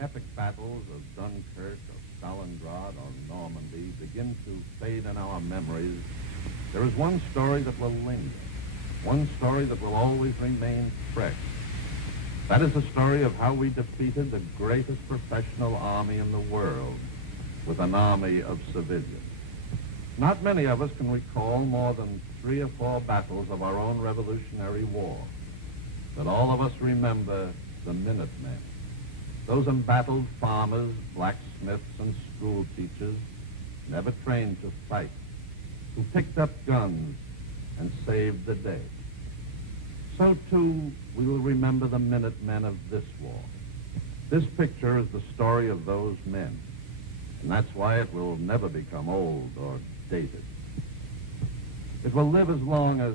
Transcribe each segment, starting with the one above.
epic battles of Dunkirk, of Stalingrad, or Normandy begin to fade in our memories, there is one story that will linger, one story that will always remain fresh. That is the story of how we defeated the greatest professional army in the world with an army of civilians. Not many of us can recall more than 3 or 4 battles of our own Revolutionary War, but all of us remember the Minutemen, those embattled farmers, blacksmiths, and school teachers, never trained to fight, who picked up guns and saved the day. So, too, we will remember the Minutemen of this war. This picture is the story of those men, and that's why it will never become old or dated. It will live as long as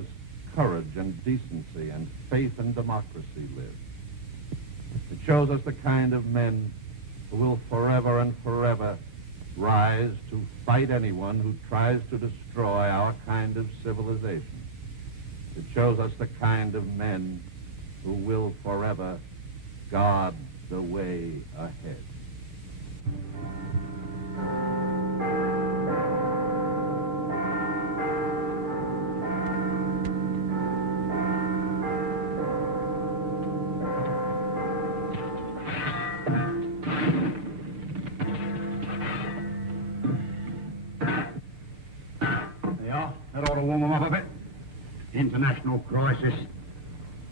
courage and decency and faith in democracy live. It shows us the kind of men who will forever and forever rise to fight anyone who tries to destroy our kind of civilization. It shows us the kind of men who will forever guard the way ahead. That ought to warm them up a bit. International crisis.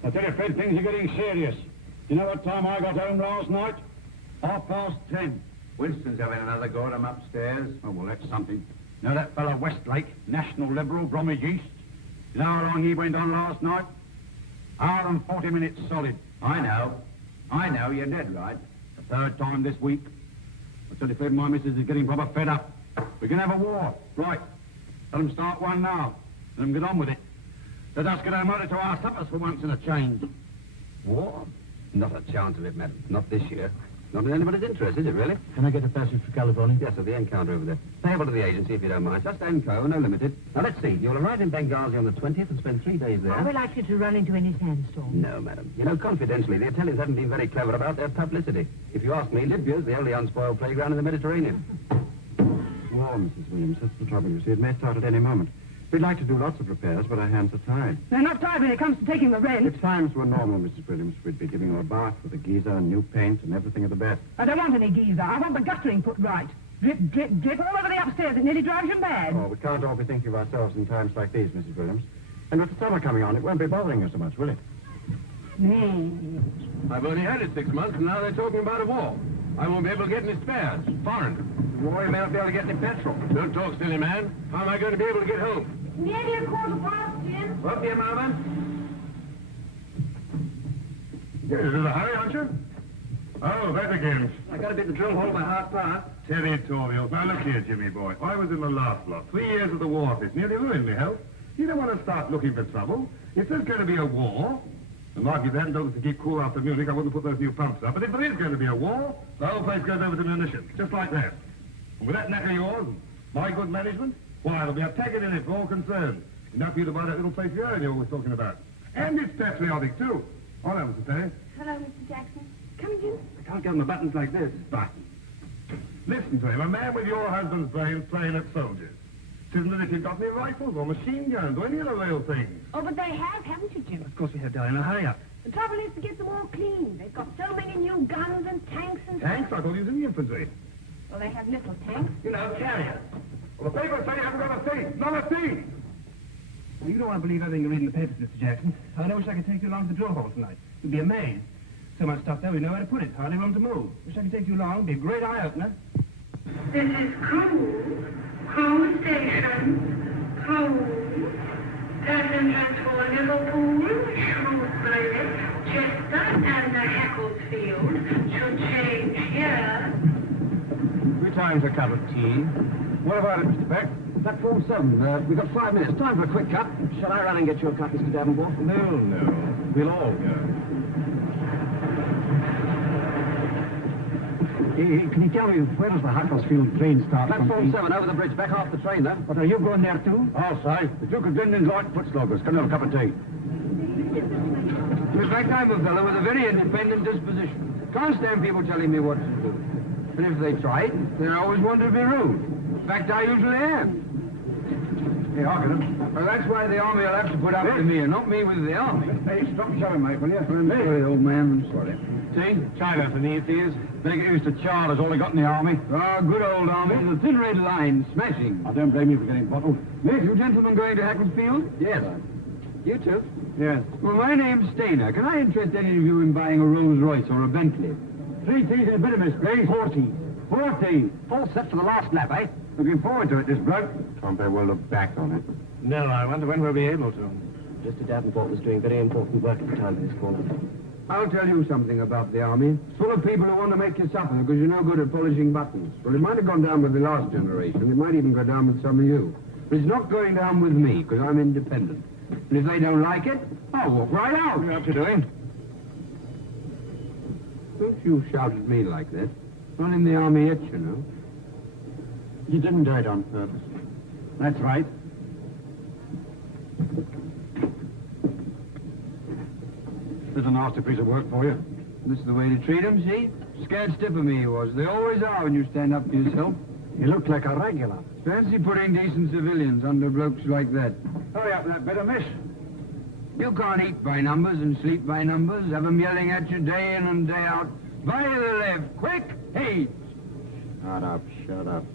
I tell you, Fred, things are getting serious. You know what time I got home last night? 10:30. Winston's having another go at him upstairs. Oh, well, that's something. You know that fellow Westlake, National Liberal, Bromwich East? You know how long he went on last night? Hour and 40 minutes solid. I know, you're dead right. The 3rd time this week. I tell you, Fred, my missus is getting proper fed up. We can have a war. Right. Let them start one now. Let them get on with it. Let us get our motor to our suppers for once in a change. War? Not a chance of it, madam. Not this year. Not in anybody's interest, is it, really? Can I get a passage for California? Yes, at the encounter over there. Payable to the agency, if you don't mind. Just Enco, no limited. Now, let's see. You'll arrive in Benghazi on the 20th and spend 3 days there. Are we likely to run into any sandstorm? No, madam. You know, confidentially, the Italians haven't been very clever about their publicity. If you ask me, Libya's the only unspoiled playground in the Mediterranean. War, Mrs. Williams. That's the trouble, you see. It may start at any moment. We'd like to do lots of repairs, but our hands are tied. They're not tied when it comes to taking the rent. If times were normal, Mrs. Williams, we'd be giving you a bath with a geyser and new paint and everything of the best. I don't want any geyser. I want the guttering put right. Drip, drip, drip all over the upstairs. It nearly drives you mad. Oh, we can't all be thinking of ourselves in times like these, Mrs. Williams. And with the summer coming on, it won't be bothering you so much, will it? I've only had it 6 months, and now they're talking about a war. I won't be able to get any spares. Foreign. War, you may not be able to get any petrol. Don't talk, silly man. How am I going to be able to get home? Nearly a quarter past, Jim. What do you, Marvin? You're in a hurry, aren't you? Oh, that again. I got to be at the drill hole by 5:30. Territorials. Now, look here, Jimmy boy. I was in the last lot. 3 years of the war office. Nearly ruined me health. You don't want to start looking for trouble. If there's going to be a war, and like if they hadn't told us to keep cool after Munich, I wouldn't put those new pumps up. But if there is going to be a war, the whole place goes over to munitions, just like that. And with that knack of yours, and my good management, why, there'll be a tagging in it for all concerned. Enough for you to buy that little place you're always talking about. And it's patriotic, too. All that was to say. Hello, Mr. Jackson. Come in, Jim. I can't get on the buttons like this. Buttons. Listen to him, a man with your husband's brains playing at soldiers. It isn't as if you've got any rifles or machine guns or any other real things. Oh, but they have, haven't you, Jim? Of course we have, darling. Now, hurry up. The trouble is to get them all clean. They've got so many new guns and tanks and... Tanks? I thought he was in the infantry. Well, they have little tanks. You know, carriers. Well, the papers say you haven't got a thing. Not a thing. Well, you don't want to believe everything you read in the papers, Mr. Jackson. I wish I could take you along to the drill hole tonight. You'd be amazed. So much stuff there, we know where to put it. Hardly room to move. Wish I could take you along. It'd be a great eye-opener. This is Crewe Station, Crewe. Passengers for Liverpool, Shrewsbury, Chester, and the Hacklefield should change here. 3 times a cup of tea. What about it, Mr. Beck? Platform 7. We've got 5 minutes. Time for a quick cup. Shall I run and get you a cup, Mr. Davenport? No. We'll all go. Can you tell me, where does the Hacklefield train start? Platform 7, over the bridge, back off the train, though. But are you going there, too? Oh, sorry. The Duke of Glenden's light foot sloggers. Can I have a cup of tea? Miss Beck, I'm a fellow with a very independent disposition. Can't stand people telling me what to do. And if they try it, they always want to be rude. In fact, I usually am. Hey, I'll get him. Well, that's why the army will have to put up with me and not me with the army. Hey, stop shoving, mate, will you? I'm sorry, old man, I'm sorry. See? China for the ears. Better get used to Charles, all he got in the army. Ah, good old army. The thin red line, smashing. I don't blame you for getting bottled. You gentlemen going to Hackensfield? Yes. You too? Yes. Well, my name's Stainer. Can I interest any of you in buying a Rolls Royce or a Bentley? 3 teeth and a bit of miss, please. 40. 40. Full set for the last lap, eh? Looking forward to it, this bloke. Can't very well look back on it. No, I wonder when we'll be able to. Mr. Davenport was doing very important work at the time of his call. I'll tell you something about the army. It's full of people who want to make you suffer because you're no good at polishing buttons. Well, it might have gone down with the last generation. It might even go down with some of you. But it's not going down with me because I'm independent. And if they don't like it, I'll walk right out. What you doing? Don't you shout at me like that. Not in the army yet, you know. You didn't do it on purpose. That's right. There's a nasty piece of work for you. This is the way to treat 'em, see? Scared stiff of me he was. They always are when you stand up for yourself. You look like a regular. Fancy putting decent civilians under blokes like that. Hurry up with that bit of miss. You can't eat by numbers and sleep by numbers. Have 'em yelling at you day in and day out. By the left, quick, hey! Shut up, shut up.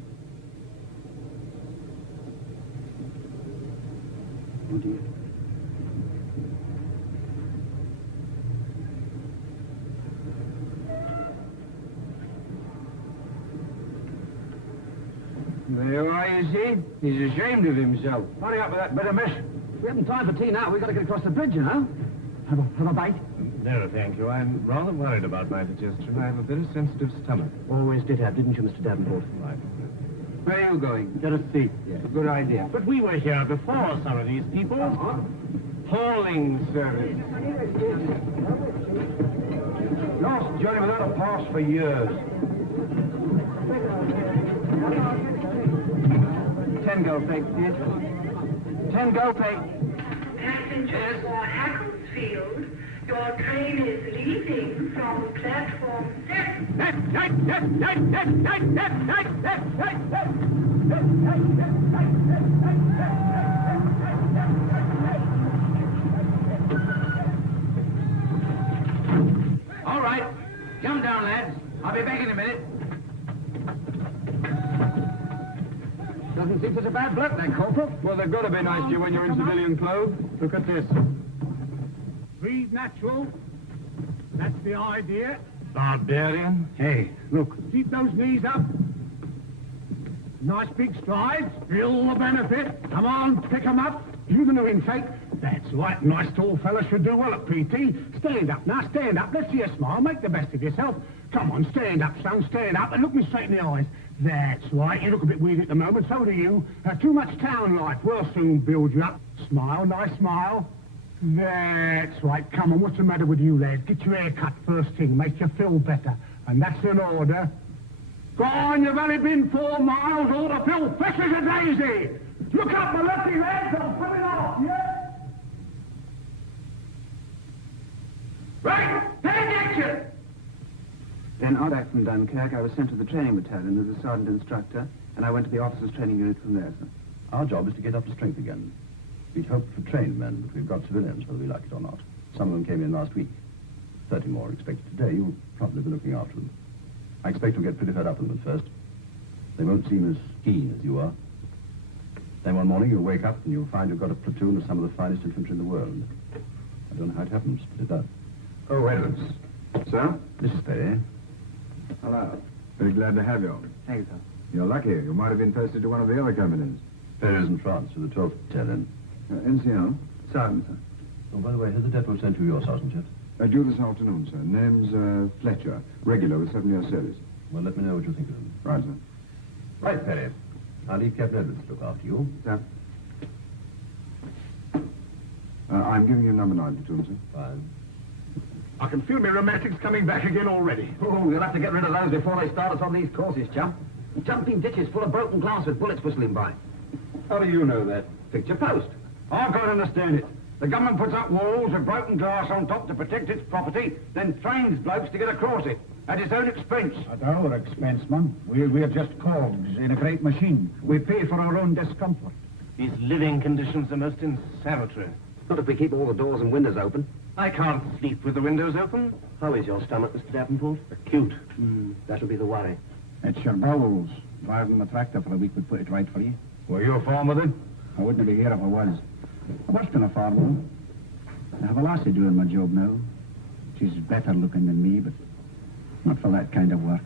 Oh, dear. There you are, you see. He's ashamed of himself. Hurry up with that bit of miss. We haven't time for tea now. We've got to get across the bridge, you know. Have a bite? No, thank you. I'm rather worried about my digestion. I have a very sensitive stomach. Always did have, didn't you, Mr. Davenport? Right. Where are you going? Get a seat. Yes. Good idea. But we were here before some of these people. Hauling service. Lost journey without a pass for years. 10 go pay, please. 10 go pay. Passengers for Hackensfield, your train is leaving from platform 7. All right. Come down, lads. I'll be back in a minute. Doesn't seem such a bad bloke, that corporal. Well, they've got to be nice to you when you're in civilian clothes. Look at this. Breathe natural. That's the idea. Barbarian. Hey, look. Keep those knees up. Nice big strides. Feel the benefit. Come on, pick 'em up. You the new intake. That's right. Nice tall fella should do well at PT. Stand up now, stand up. Let's see a smile. Make the best of yourself. Come on, stand up, son. Stand up and look me straight in the eyes. That's right. You look a bit weird at the moment. So do you. Too much town life. We'll soon build you up. Smile, nice smile. That's right. Come on, what's the matter with you, lads? Get your hair cut first thing. Make you feel better. And that's an order. Go on, you've only been 4 miles. All to fill fresh as a daisy. Look up, my lucky lads. I'm coming off, yeah? Right, pay attention. Then out back from Dunkirk, I was sent to the training battalion as a sergeant instructor, and I went to the officers' training unit from there, sir. Our job is to get up to strength again. We'd hoped for trained men, but we've got civilians, whether we like it or not. Some of them came in last week. 30 more are expected today. You'll probably be looking after them. I expect you'll get pretty fed up with them at first. They won't seem as keen as you are. Then one morning you'll wake up and you'll find you've got a platoon of some of the finest infantry in the world. I don't know how it happens, but it does. Oh, Edwards. Sir? This is Perry. Hello. Very glad to have you. Thank you, sir. You're lucky. You might have been posted to one of the other companies. Perry's in France with the 12th Battalion. NCO? Sergeant, sir. Oh, by the way, has the depot sent you your sergeant yet? Due this afternoon, sir. Name's Fletcher. Regular with 7 years service. Well, let me know what you think of him. Right, sir. Right, Perry. I'll leave Captain Edwards to look after you. Sir. I'm giving you number 9 platoon, sir. Fine. I can feel my rheumatics coming back again already. Oh, you'll have to get rid of those before they start us on these courses, chum. Jumping ditches full of broken glass with bullets whistling by. How do you know that? Picture post. I can't understand it. The government puts up walls with broken glass on top to protect its property, then trains blokes to get across it at its own expense. At our expense, man. We're just cogs in a great machine. We pay for our own discomfort. These living conditions are most insalutary. Not if we keep all the doors and windows open. I can't sleep with the windows open. How is your stomach, Mr. Davenport? Acute. That'll be the worry. It's your bowels. Driving the tractor for a week would put it right for you. Were you a farmer then? I wouldn't be here if I was. I worked on a farm, though. I have a lassie doing my job now. She's better looking than me, but not for that kind of work.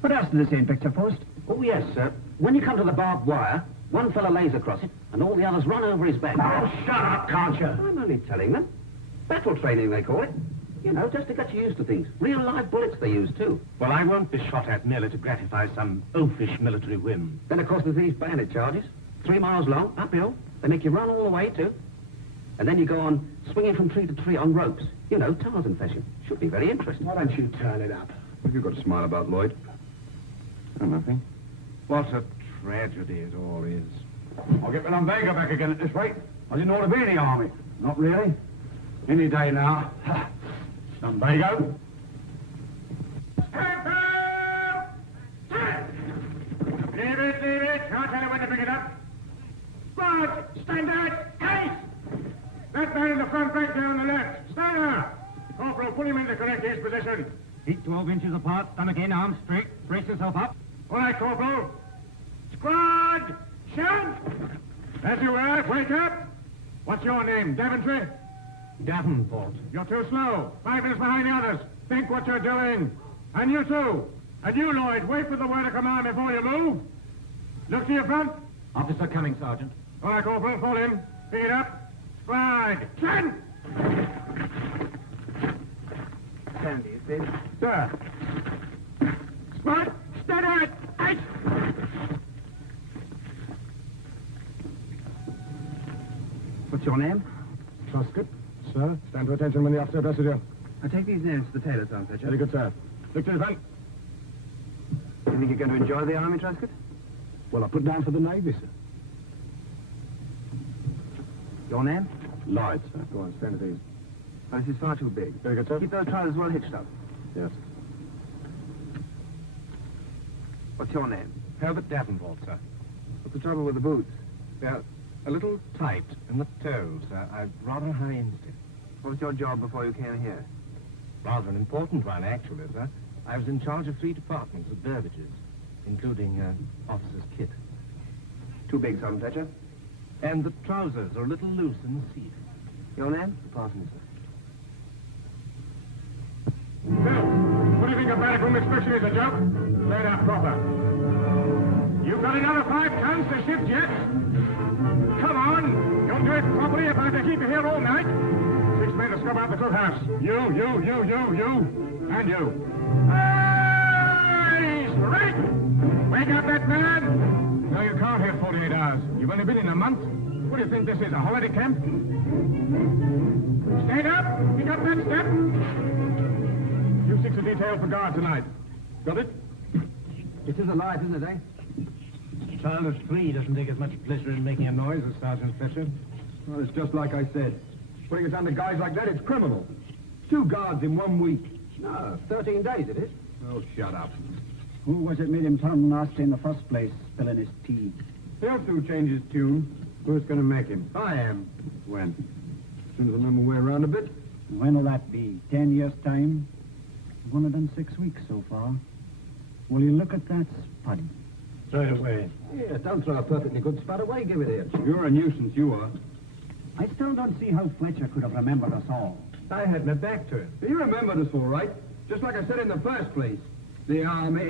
What else did the same picture post? Oh, yes, sir. When you come to the barbed wire, one fella lays across it, and all the others run over his back. Oh, shut up, can't you? I'm only telling them. Battle training, they call it. You know, just to get you used to things. Real live bullets they use, too. Well, I won't be shot at merely to gratify some oafish military whim. Then, of course, there's these bayonet charges. 3 miles long, uphill. They make you run all the way, too. And then you go on swinging from tree to tree on ropes. You know, Tarzan fashion. Should be very interesting. Why don't you turn it up? What have you got to smile about, Lloyd? Oh, nothing. What a tragedy it all is. I'll get Lumbago back again at this rate. I didn't ought to be in the army. Not really. Any day now. Lumbago. Stand up! Stand! Leave it. I'll tell you when to pick it up. Squad, stand out! Case! That man in the front rank there on the left. Stand there! Corporal, put him in the correct his position. Feet 12 inches apart, stomach in, arms straight. Brace yourself up. All right, Corporal. Squad! Shout! As you were, wake up! What's your name, Daventry? Davenport. You're too slow. 5 minutes behind the others. Think what you're doing. And you too. And you, Lloyd, wait for the word of command before you move. Look to your front. Officer coming, Sergeant. All right, Corporal, fall in. Pick it up. Squad! Stand! Stand, do you see? Sir. Squad! Stand out! Out! What's your name? Truscott. Sir, stand to attention when the officer addresses you. I take these names to the tailor, Sergeant Fletcher. Very good, sir. Look to the front. You think you're going to enjoy the army, Truscott? Well, I put down for the Navy, sir. Your name? Lloyd, sir. Go on, stand at ease. Oh, this is far too big. Very good, sir. Keep those trousers well hitched up. Yes. What's your name? Herbert Davenport, sir. What's the trouble with the boots? They're a little tight in the toes. I've rather high instinct. What was your job before you came here? Rather an important one, actually, sir. I was in charge of 3 departments at Burbage's, including officer's kit. Too big, Sergeant Fletcher. And the trousers are a little loose in the seat. Your name? Pardon me, sir. Phil, what do you think of backroom inspection is a joke? Lay it out proper. You've got another 5 tons to shift yet? Come on! You'll do it properly if I have to keep you here all night. 6 men to scrub out the cookhouse. You, and you. Hey, straight! Wake up that man! No, you can't have 48 hours. You've only been in a month. What do you think this is, a holiday camp? Stand up! Pick up that step! You 6 are detailed for guard tonight. Got it? It is alive, isn't it, eh? Child of 3 doesn't take as much pleasure in making a noise as Sergeant Fletcher. Well, it's just like I said. Putting it under guys like that, it's criminal. 2 guards in 1 week. No, 13 days it is. Oh, shut up. Who was it made him turn nasty in the first place, spilling his tea? He'll soon change his tune. Who's going to make him? I am. When? As soon as I know my way around a bit. When will that be? 10 years' time? We've only done 6 weeks so far. Will you look at that spud? Throw it away. Yeah, don't throw a perfectly good spud away. Give it here. You're a nuisance, you are. I still don't see how Fletcher could have remembered us all. I had my back to him. He remembered us all right. Just like I said in the first place. The army.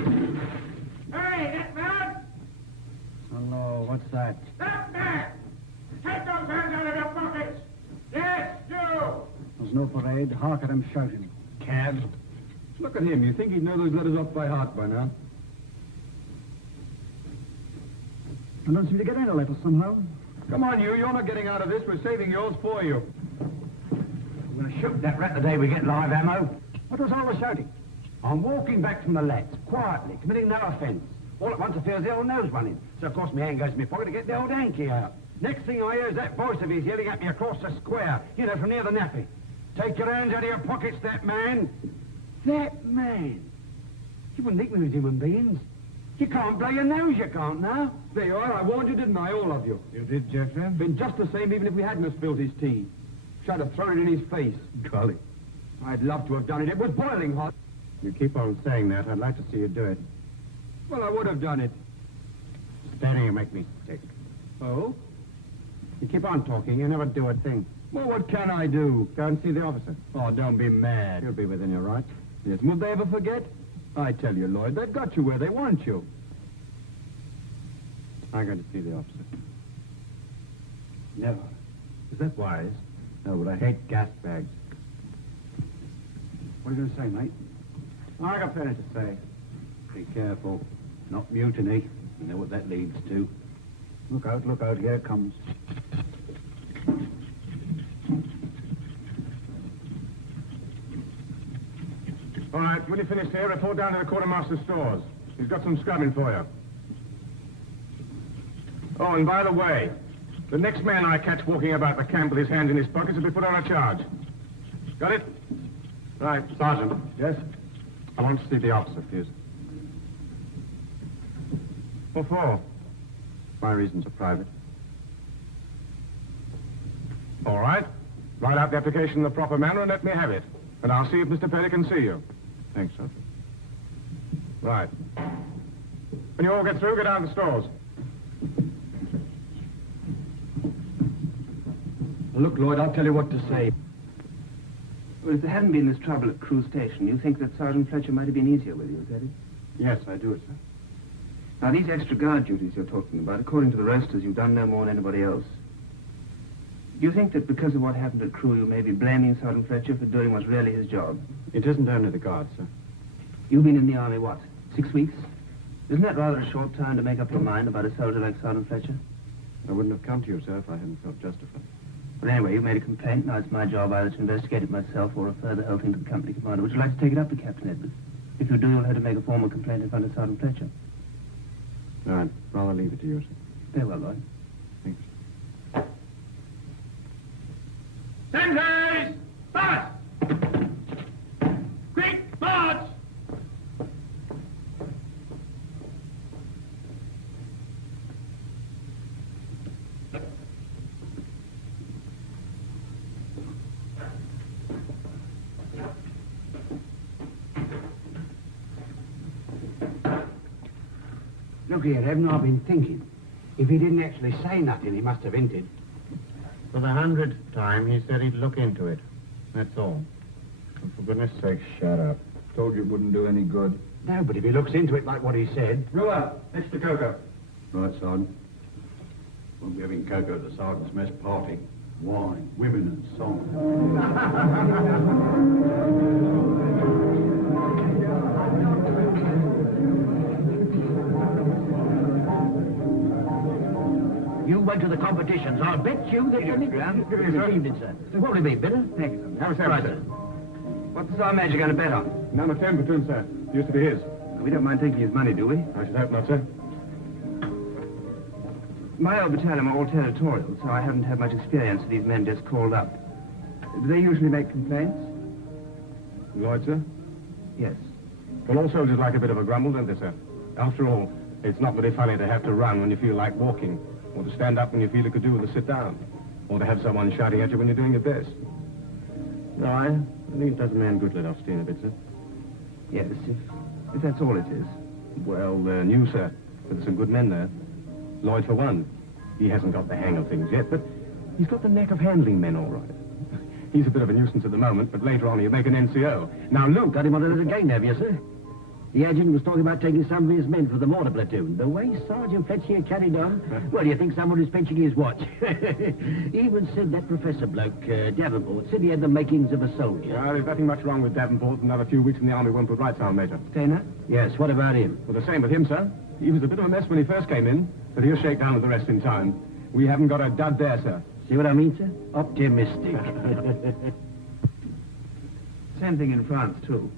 Hey, that man! Hello, what's that? Stop there! Take those hands out of your pockets! Yes, you! There's no parade. Hark at him shouting. Cad. Look at him. You think he'd know those letters off by heart by now? I don't seem to get any letters somehow. Come on, you. You're not getting out of this. We're saving yours for you. We're going to shoot that rat the day we get live ammo. What was all the shouting? I'm walking back from the lads, quietly, committing no offence. All at once I feel the old nose running. So, of course, my hand goes in my pocket to get the old hanky out. Next thing I hear is that voice of his yelling at me across the square, you know, from near the nappy. Take your hands out of your pockets, that man. That man. You wouldn't think we was human beings. You can't blow your nose, you can't now. There you are, I warned you, didn't I, all of you? You did, Jeffrey? Been just the same even if we hadn't have spilled his tea. Should have thrown it in his face. Golly. I'd love to have done it. It was boiling hot. You keep on saying that. I'd like to see you do it. Well, I would have done it. Standing here make me sick. Oh? You keep on talking, you never do a thing. Well, what can I do? Go and see the officer. Oh, don't be mad. You'll be within your rights. Yes, would they ever forget? I tell you, Lloyd, they've got you where they want you. I'm going to see the officer. Never. Is that wise? No, but I hate gas bags. What are you going to say, mate? I got plenty to say. Be careful. Not mutiny. You know what that leads to. Look out, here it comes. All right, when you finish here, report down to the quartermaster's stores. He's got some scrubbing for you. Oh, and by the way, the next man I catch walking about the camp with his hands in his pockets will be put on a charge. Got it? Right. Sergeant. Yes? I want to see the officer, please. What for? My reasons are private. All right. Write out the application in the proper manner and let me have it. And I'll see if Mr. Perry can see you. Thanks, Sergeant. Right. When you all get through, get down to the stores. Look, Lloyd, I'll tell you what to say. Well, if there hadn't been this trouble at Crewe Station, you think that Sergeant Fletcher might have been easier with you, is that it? Yes, I do, sir. Now, these extra guard duties you're talking about, according to the rosters, you've done no more than anybody else. Do you think that because of what happened at Crewe, you may be blaming Sergeant Fletcher for doing what's really his job? It isn't only the guard, sir. You've been in the army, what, 6 weeks? Isn't that rather a short time to make up your mind about a soldier like Sergeant Fletcher? I wouldn't have come to you, sir, if I hadn't felt justified. Well, anyway, you made a complaint. Now it's my job either to investigate it myself or refer the whole thing to the company commander. Would you like to take it up with Captain Edwards? If you do, you'll have to make a formal complaint in front of Sergeant Fletcher. No, I'd rather leave it to you, sir. Very well, Lloyd. Thanks. Senseis! March! Quick, march! Look here, haven't I been thinking? If he didn't actually say nothing, he must have hinted. For the 100th time, he said he'd look into it. That's all. And for goodness sake, shut up. Told you it wouldn't do any good. No, but if he looks into it like what he said... Brewer, extra cocoa. Right, Sergeant. Won't be having cocoa at the sergeant's mess party. Wine, women and song. You went to the competitions. I'll bet you that... Good evening, sir. What will it be, bitter? Thank you, sir. Have a seat, Right, sir. sir. What's the Sergeant Major going to bet on? Number 10 platoon, sir. Used to be his. We don't mind taking his money, do we? I should hope not, sir. My old battalion were all territorial, so I haven't had much experience with these men just called up. Do they usually make complaints? Lloyd, sir? Yes. Well, all soldiers like a bit of a grumble, don't they, sir? After all, it's not very funny to have to run when you feel like walking, or to stand up when you feel you could do with a sit down, or to have someone shouting at you when you're doing your best. No, I think it does a man good let off steam a bit, sir. Yes, if that's all it is. Well, they're new, sir. There's some good men there. Lloyd, for one. He hasn't got the hang of things yet, but he's got the knack of handling men all right. He's a bit of a nuisance at the moment, but later on he'll make an NCO. Now, Luke... Got him on a little game, have you, sir? The adjutant was talking about taking some of his men for the mortar platoon. The way Sergeant Fletcher carried on, well, do you think someone was pinching his watch? He even said that professor bloke, Davenport, said he had the makings of a soldier. Well, there's nothing much wrong with Davenport. Another few weeks in the army won't put right, Sergeant Major. Dana? Yes, what about him? Well, the same with him, sir. He was a bit of a mess when he first came in, but he'll shake down with the rest in time. We haven't got a dud there, sir. See what I mean, sir? Optimistic. Same thing in France, too.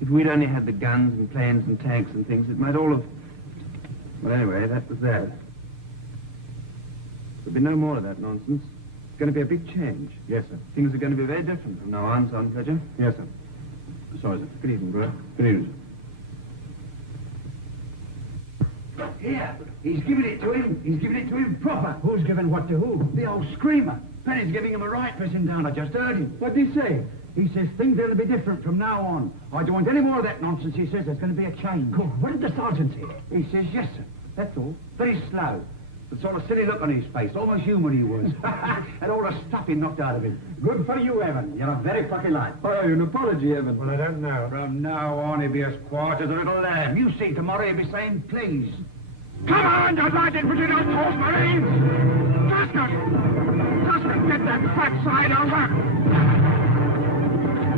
If we'd only had the guns and planes and tanks and things, it might all have... Well, anyway, that was that. There'll be no more of that nonsense. It's going to be a big change. Yes, sir. Things are going to be very different from now on, Sergeant Fletcher. Yes, sir. Sorry, sir. Good evening, bro. Good evening, Here, he's giving it to him. He's giving it to him proper. Who's giving what to who? The old screamer. Penny's giving him a right pissing down. I just heard him. What did he say? He says things are going to be different from now on. I don't want any more of that nonsense. He says there's going to be a change. Good. What did the sergeant say? He says yes, sir. That's all. Very slow. The sort of silly look on his face. Almost human he was. And all the stuff he knocked out of him. Good for you, Evan. You're a very plucky lad. Oh, an apology, Evan. Well, I don't know. From now on, he'll be as quiet as a little lamb. You see, tomorrow he'll be saying please. Come on, you lighted Virginia Coast Marines! Tusker! Tusker, get that fat side over!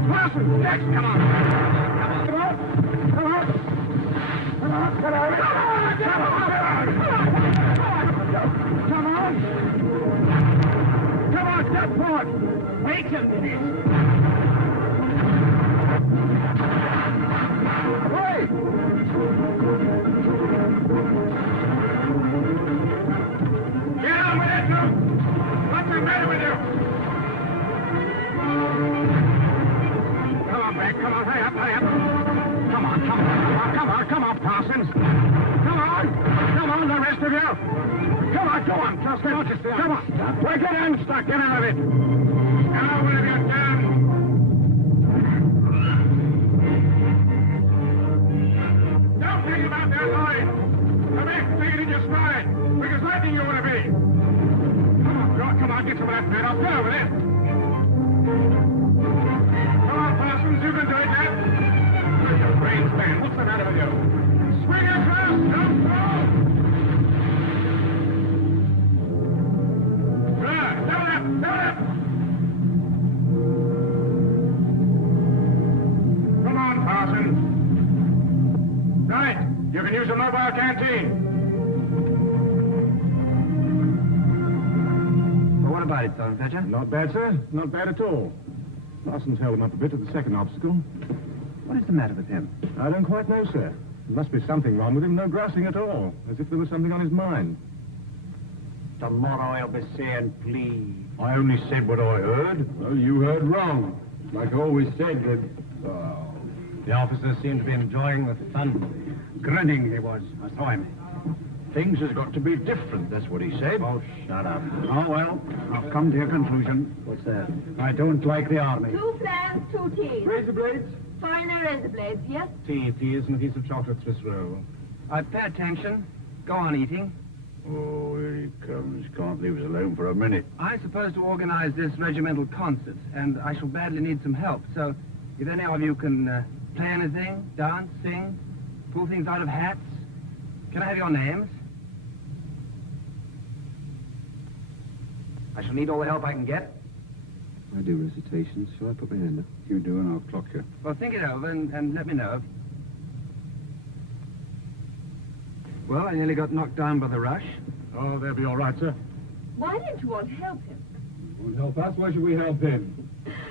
Wilson, next, come on! Come on! Come on! Come on! Come on! Come on! Come on! Come on, step forward! Wait a minute! Wait! Get on with it, Luke! What's the matter with you? Come on, Beck, come on, hurry up, hurry up. Come on, come on, come on, come on, Parsons. Come on, the rest of you. Come on, go on, Tusker. Come on, break it in, stuck, get out of it. Now, what have you done? Don't think about that line. Come in, take it in your stride. Quick as lightning you want to be. Come on, get some of that fat off. Get over there. Come on, Parsons, you can do it, Nat. Where's your brains, man? What's the matter with you? Swing it fast, don't throw. Good, double up, double up. Come on, Parsons. Right, you can use a mobile canteen. What about it, Sergeant Fletcher? Not bad, sir. Not bad at all. Parsons held him up a bit at the second obstacle. What is the matter with him? I don't quite know, sir. There must be something wrong with him. No grousing at all. As if there was something on his mind. Tomorrow he'll be saying please. I only said what I heard. Well, you heard wrong. Like I always said that... The officers seem to be enjoying the fun. Grinning he was. I saw him. Things has got to be different, that's what he said. Oh, shut up. Oh, well, I've come to a conclusion. What's that? I don't like the army. 2 flams, 2 teas. Razor blades? Finer razor blades, yes? Tea, please, and a piece of chocolate Swiss roll. Pay attention. Go on eating. Oh, here he comes. Can't leave us alone for a minute. I'm supposed to organize this regimental concert, and I shall badly need some help. So, if any of you can play anything, dance, sing, pull things out of hats, can I have your names? I shall need all the help I can get. I do recitations. Shall I put my hand up? You do, and I'll clock you. Well, think it over and let me know. Well, I nearly got knocked down by the rush. Oh, they'll be all right, sir. Why don't you all help him? Won't help us. Why should we help him?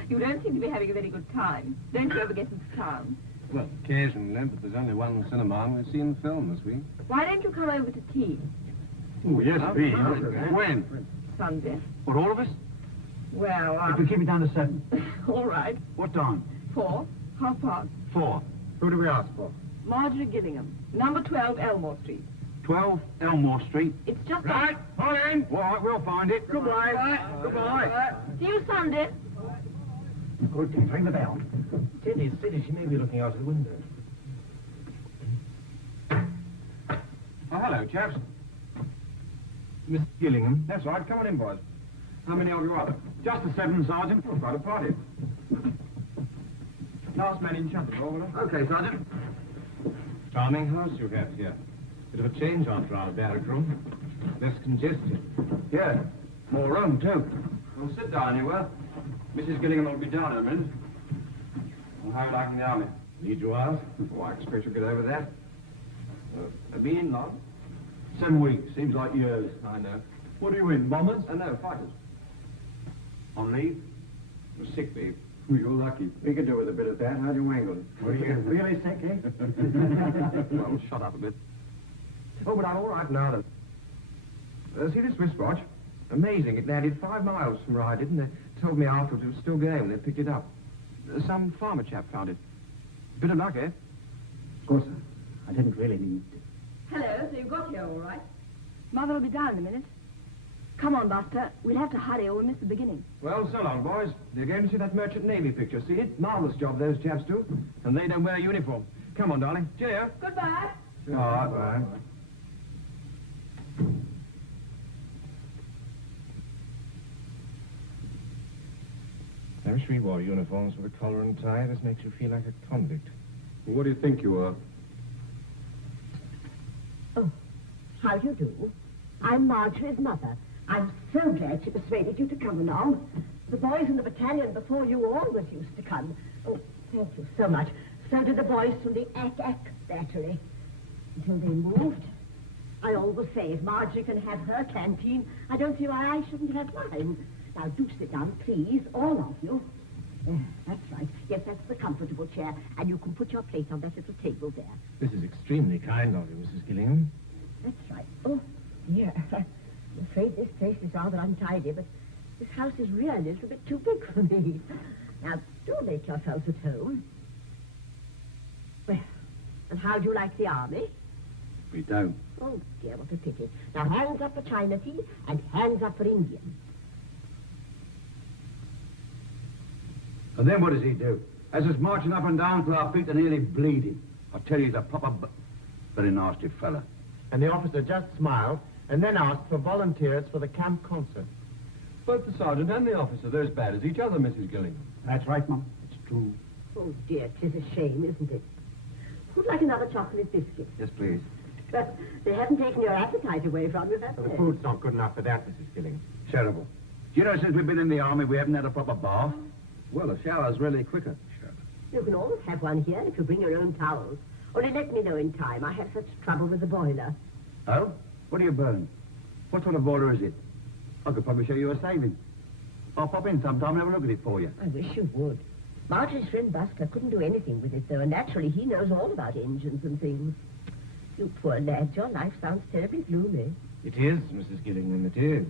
You don't seem to be having a very good time. Don't you ever get into town? Well, occasionally, but there's only one cinema and we've seen the film this week. Why don't you come over to tea? Oh, yes, please. When? Sunday. What, all of us? Well, If we keep it down to 7. all right. What time? 4, 4:30. 4. Who do we ask for? Marjorie Gillingham, number 12 Elmore Street. 12 Elmore Street. It's just... Right, hold in. All right, we'll find it. Goodbye. Goodbye. See you Sunday. Good. Ring the bell. Steady, steady. She may be looking out of the window. Oh, hello, chaps. Miss Gillingham. That's right. Come on in, boys. How many of you are there? Just the 7, Sergeant. Oh, quite a party. Last man in shutters, over there. Okay, Sergeant. Charming house you have here. Bit of a change after our barrack room. Less congestion. Yeah. More room, too. Well, sit down, you will. Mrs. Gillingham will be down in a minute. Well, how are you liking the army? Need you ask? Oh, I expect you'll get over that. Have been in long? 7 weeks. Seems like years. I know. What are you in, bombers? No, fighters. On leave? Sick leave. Well, you're lucky. We could do with a bit of that. How'd you wangle it? Were you really sick, eh? Well, shut up a bit. Oh, but I'm all right now, then. See this wristwatch? Amazing. It landed 5 miles from where I did, and they told me afterwards it was still going when they picked it up. Some farmer chap found it. Bit of luck, eh? Of course, I didn't really need to. Hello, so you got here all right? Mother will be down in a minute. Come on, Buster. We'll have to hurry or we'll miss the beginning. Well, so long, boys. They're going to see that Merchant Navy picture. See it? Marvelous job those chaps do. And they don't wear a uniform. Come on, darling. Cheerio. Goodbye. All right, bye. I wish we wore uniforms with a collar and tie. This makes you feel like a convict. What do you think you are? Oh, how do you do? I'm Marjorie's mother. I'm so glad she persuaded you to come along. The boys in the battalion before you always used to come. Oh, thank you so much. So did the boys from the Ack battery. Until they moved. I always say, if Marjorie can have her canteen, I don't see why I shouldn't have mine. Now, do sit down, please, all of you. That's right. Yes, that's the comfortable chair, and you can put your plate on that little table there. This is extremely kind of you, Mrs. Gillingham. That's right. Oh, dear. I'm afraid this place is rather untidy, but this house is really a little bit too big for me. Now, do make yourselves at home. Well, and how do you like the army? We don't. Oh, dear, what a pity. Now, hands up for China tea, and hands up for Indian. And then what does he do? As us marching up and down till our feet are nearly bleeding. I tell you, he's a proper very nasty fella. And the officer just smiled and then asked for volunteers for the camp concert. Both the sergeant and the officer, they're as bad as each other, Mrs. Gillingham. That's right, Mum. It's true. Oh, dear, 'tis a shame, isn't it? Who'd like another chocolate biscuit? Yes, please. But they haven't taken your appetite away from you, have The they? food's not good enough for that, Mrs. Gillingham. Terrible. Do you know, since we've been in the army, we haven't had a proper bath? Well, the shower's really quicker. You can always have one here if you bring your own towels. Only let me know in time. I have such trouble with the boiler. Oh? What do you burn? What sort of boiler is it? I could probably show you a saving. I'll pop in sometime and have a look at it for you. I wish you would. Marjorie's friend Busker couldn't do anything with it, though, and naturally he knows all about engines and things. You poor lad, your life sounds terribly gloomy. It is, Mrs. Gillingham, it is.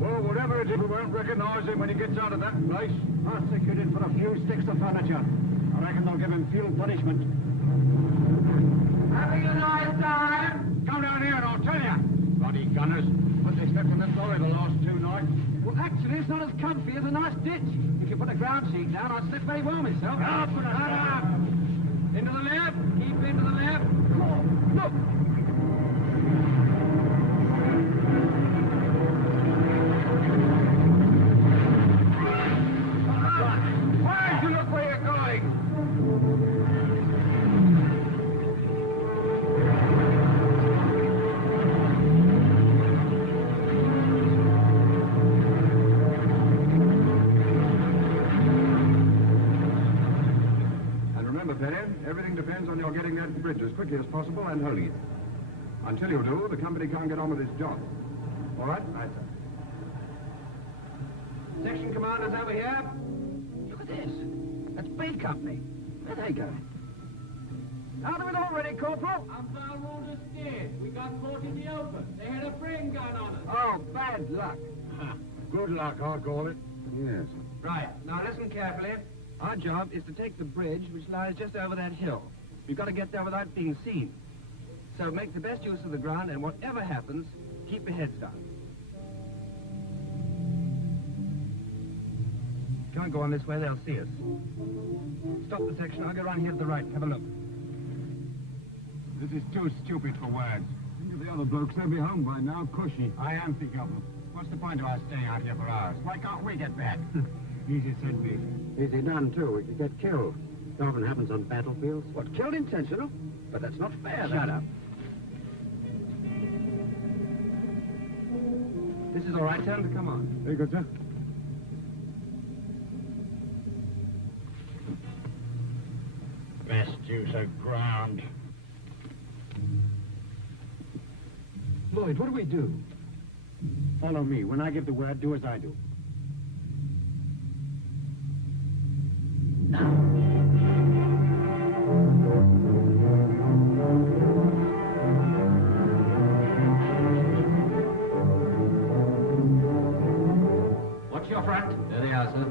Well, whatever it is, we won't recognize him when he gets out of that place. Prosecuted for a few sticks of furniture. I reckon they'll give him field punishment. Having a nice time? Come down here and I'll tell you. Bloody gunners. But they slept in that lorry the last 2 nights. Well, actually, it's not as comfy as a nice ditch. If you put a ground sheet down, I'd sleep very well myself. Up! Into the left. Keep into the left. Oh, look. Why do you look where you're going? And remember, Penny, everything depends on your getting that bridge as quickly as possible and holding it. Until you do, the company can't get on with its job. All right? Right, sir. Section commanders over here. Look at this. That's B Company. Where are they going? Out of it already, Corporal. I'm found wounded scared. We got caught in the open. They had a frame gun on us. Oh, bad luck. Good luck, I'll call it. Yes. Right. Now listen carefully. Our job is to take the bridge which lies just over that hill. We've got to get there without being seen. So make the best use of the ground, and whatever happens, keep your heads down. Can't go on this way, they'll see us. Stop the section, I'll go around here to the right. Have a look. This is too stupid for words. Think of the other blokes, they'll be home by now, cushy. I am thinking of them. What's the point of us staying out here for hours? Why can't we get back? Easy said, Beef. Easy done, too. We could get killed. It often happens on battlefields. What, killed intentional? But that's not fair. Shut up. This is all right, tell him to come on. Very good, sir. deuce of ground. Lloyd, what do we do? Follow me. When I give the word, do as I do. What's your front? There they are, sir.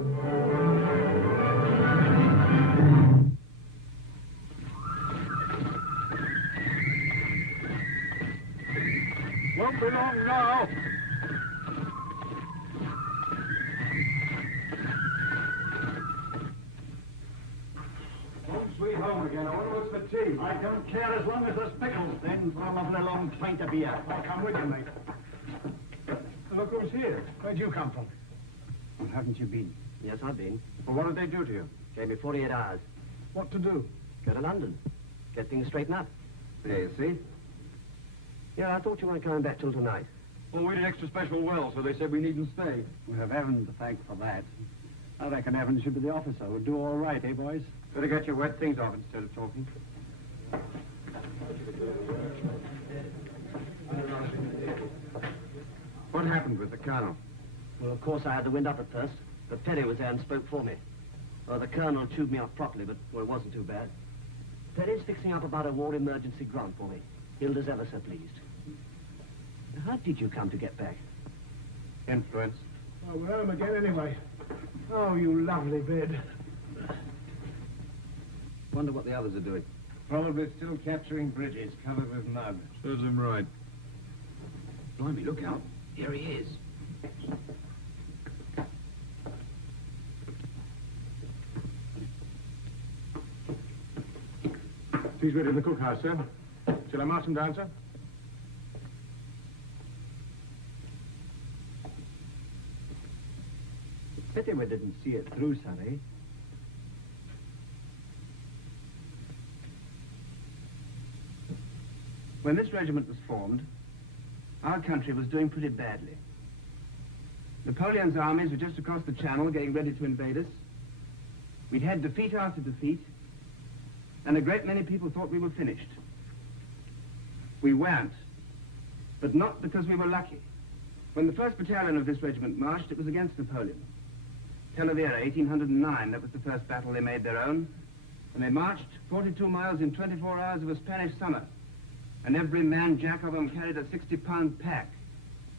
Won't be long now. Home sweet home again. I wonder what's for tea. I don't care as long as there's pickles, then, for a lovely long pint of beer. I'll come with you, mate. Look who's here. Where'd you come from? Well, haven't you been? Yes, I've been. Well, what did they do to you? Gave me 48 hours. What to do? Go to London. Get things straightened up. There, you see? Yeah, I thought you weren't coming back till tonight. Well, we did extra special well, so they said we needn't stay. We have Evan to thank for that. I reckon Evan should be the officer. We'll do all right, eh, boys? Better get your wet things off instead of talking. What happened with the colonel? Well, of course, I had the wind up at first, but Perry was there and spoke for me. Well, the colonel chewed me off properly, but, well, it wasn't too bad. Perry's fixing up about a war emergency grant for me. Hilda's ever so pleased. How did you come to get back? Influence. Oh, we're home again anyway. Oh, you lovely bed. Wonder what the others are doing. Probably still capturing bridges covered with mud. Serves him right. Blimey, look out. Here he is. Tea's ready in the cookhouse, sir. Shall I march him down, sir? Pity we didn't see it through, sonny. When this regiment was formed, our country was doing pretty badly. Napoleon's armies were just across the Channel getting ready to invade us. We'd had defeat after defeat, and a great many people thought we were finished. We weren't, but not because we were lucky. When the 1st Battalion of this regiment marched, it was against Napoleon. Talavera, 1809, that was the first battle they made their own. And they marched 42 miles in 24 hours of a Spanish summer. And every man jack of them carried a 60-pound pack.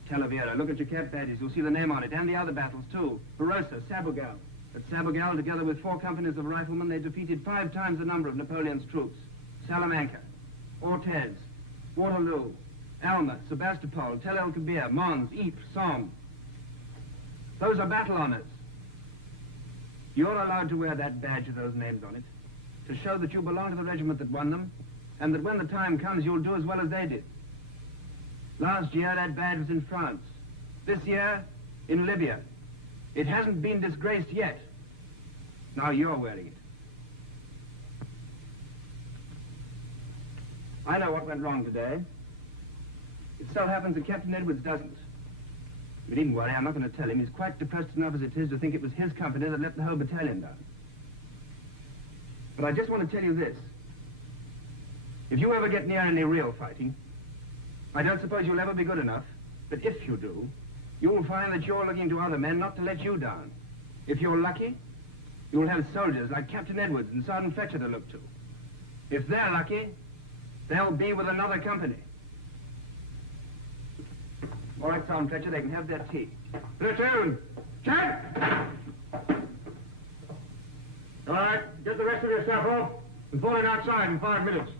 Talavera, look at your cap badges, you'll see the name on it, and the other battles, too. Barossa, Sabugal. At Sabugal, together with 4 companies of riflemen, they defeated 5 times the number of Napoleon's troops. Salamanca, Ortez, Waterloo, Alma, Sebastopol, Tel El Kebir, Mons, Ypres, Somme. Those are battle honors. You're allowed to wear that badge with those names on it to show that you belong to the regiment that won them, and that when the time comes, you'll do as well as they did. Last year, that badge was in France. This year, in Libya. It hasn't been disgraced yet. Now you're wearing it. I know what went wrong today. It so happens that Captain Edwards doesn't. You needn't worry, I'm not going to tell him. He's quite depressed enough as it is to think it was his company that let the whole battalion down. But I just want to tell you this. If you ever get near any real fighting, I don't suppose you'll ever be good enough, but if you do, you'll find that you're looking to other men not to let you down. If you're lucky, you'll have soldiers like Captain Edwards and Sergeant Fletcher to look to. If they're lucky, they'll be with another company. All right, Sergeant Fletcher, they can have their tea. Platoon! Chad! All right, get the rest of your stuff off and fall in outside in 5 minutes.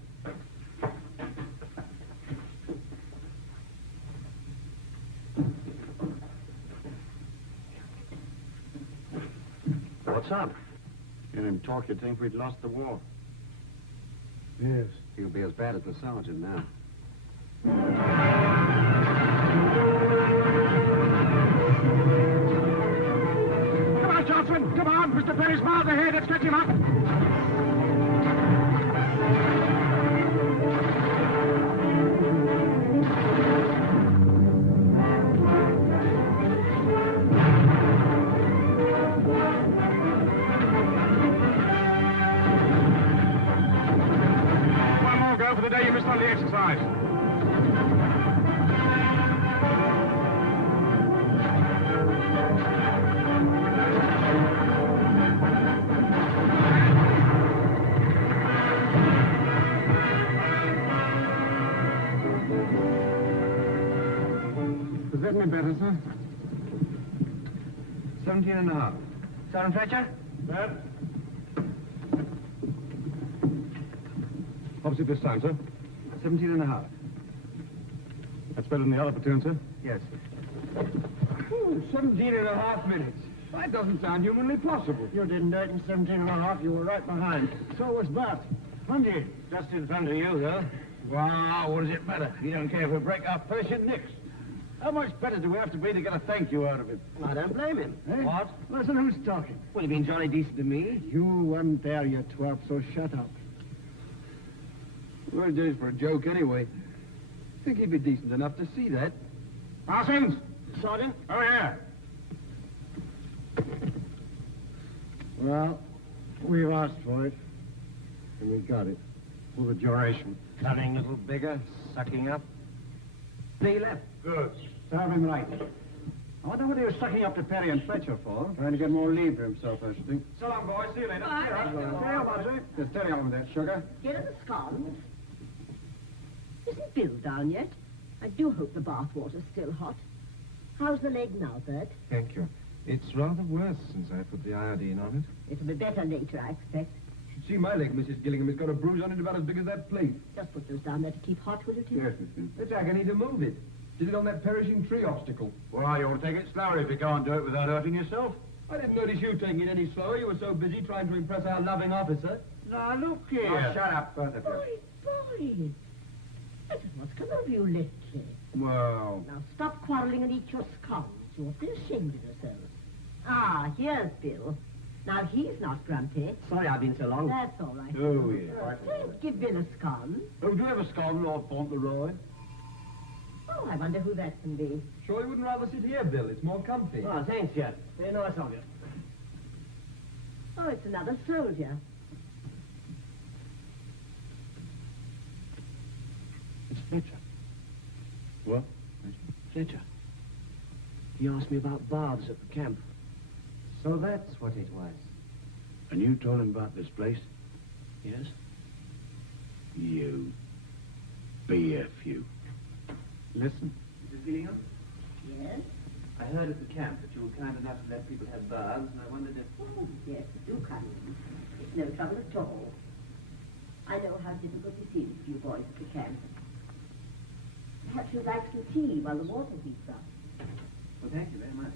What's up? Hearing him talk, you'd think we'd lost the war. Yes. He'll be as bad as the sergeant now. Come on, Johnson! Come on! Mr. Perry's miles ahead! Let's catch him up! the exercise. Is that any better, sir? 17 and a half. Sergeant Fletcher? That. Opposite this time, sir. 17 and a half. That's better than the other platoon, sir. Yes. 17 and a half minutes. That doesn't sound humanly possible. You didn't do it in 17 and a half. You were right behind. So was Bart. Hundy, just in front of you, though. Wow, what does it matter? You don't care if we break our Persian necks. How much better do we have to be to get a thank you out of it? I don't blame him. Eh? What? Listen, who's talking? Well, you've been jolly decent to me. You weren't there, you twerp, so shut up. Well, it is for a joke anyway. I think he'd be decent enough to see that. Parsons! Sergeant? Oh, yeah. Well, we've asked for it, and we got it. For the duration. Coming a little bigger, sucking up. Knee left. Good. Serve him right. I wonder what he was sucking up to Perry and Fletcher for. Trying to get more leave for himself, I should think. So long, boys. See you later. Carry on, Marjorie. Just carry on with that, sugar. Here are the scones. Isn't Bill down yet? I do hope the bath water's still hot. How's the leg now, Bert? Thank you. It's rather worse since I put the iodine on it. It'll be better later, I expect. Should see my leg, Mrs. Gillingham. It's got a bruise on it about as big as that plate. Just put those down there to keep hot, will you, Tim? Yes, Miss Gillingham. It's agony to move it. Did it on that perishing tree obstacle. Well, you ought to take it slowly if you can't do it without hurting yourself. I didn't notice you taking it any slower. You were so busy trying to impress our loving officer. Now, look here. Oh, shut up, both of you. Boy. I don't know what's come over you lately. Well, Now stop quarrelling and eat your scones. You ought to be ashamed of yourselves. Ah, here's Bill. Now he's not grumpy. Sorry I've been so long. That's all right. oh, yeah. Don't give Bill a scone. Oh, do you have a scone, Lord Fauntleroy? Oh, I wonder who that can be. Sure you wouldn't rather sit here, Bill? It's more comfy. Oh, thanks, Jeff. Very nice of you. Oh, it's another soldier. It's Fletcher. What? Fletcher. He asked me about baths at the camp. So that's what it was. And you told him about this place? Yes? You BF you. Listen. Mrs. Gillingham? Yes? I heard at the camp that you were kind enough to let people have baths, and I wondered if... Oh, yes, do come in. It's no trouble at all. I know how difficult it is for you boys at the camp. Perhaps you'd like some tea while the water heats up. Well, thank you very much.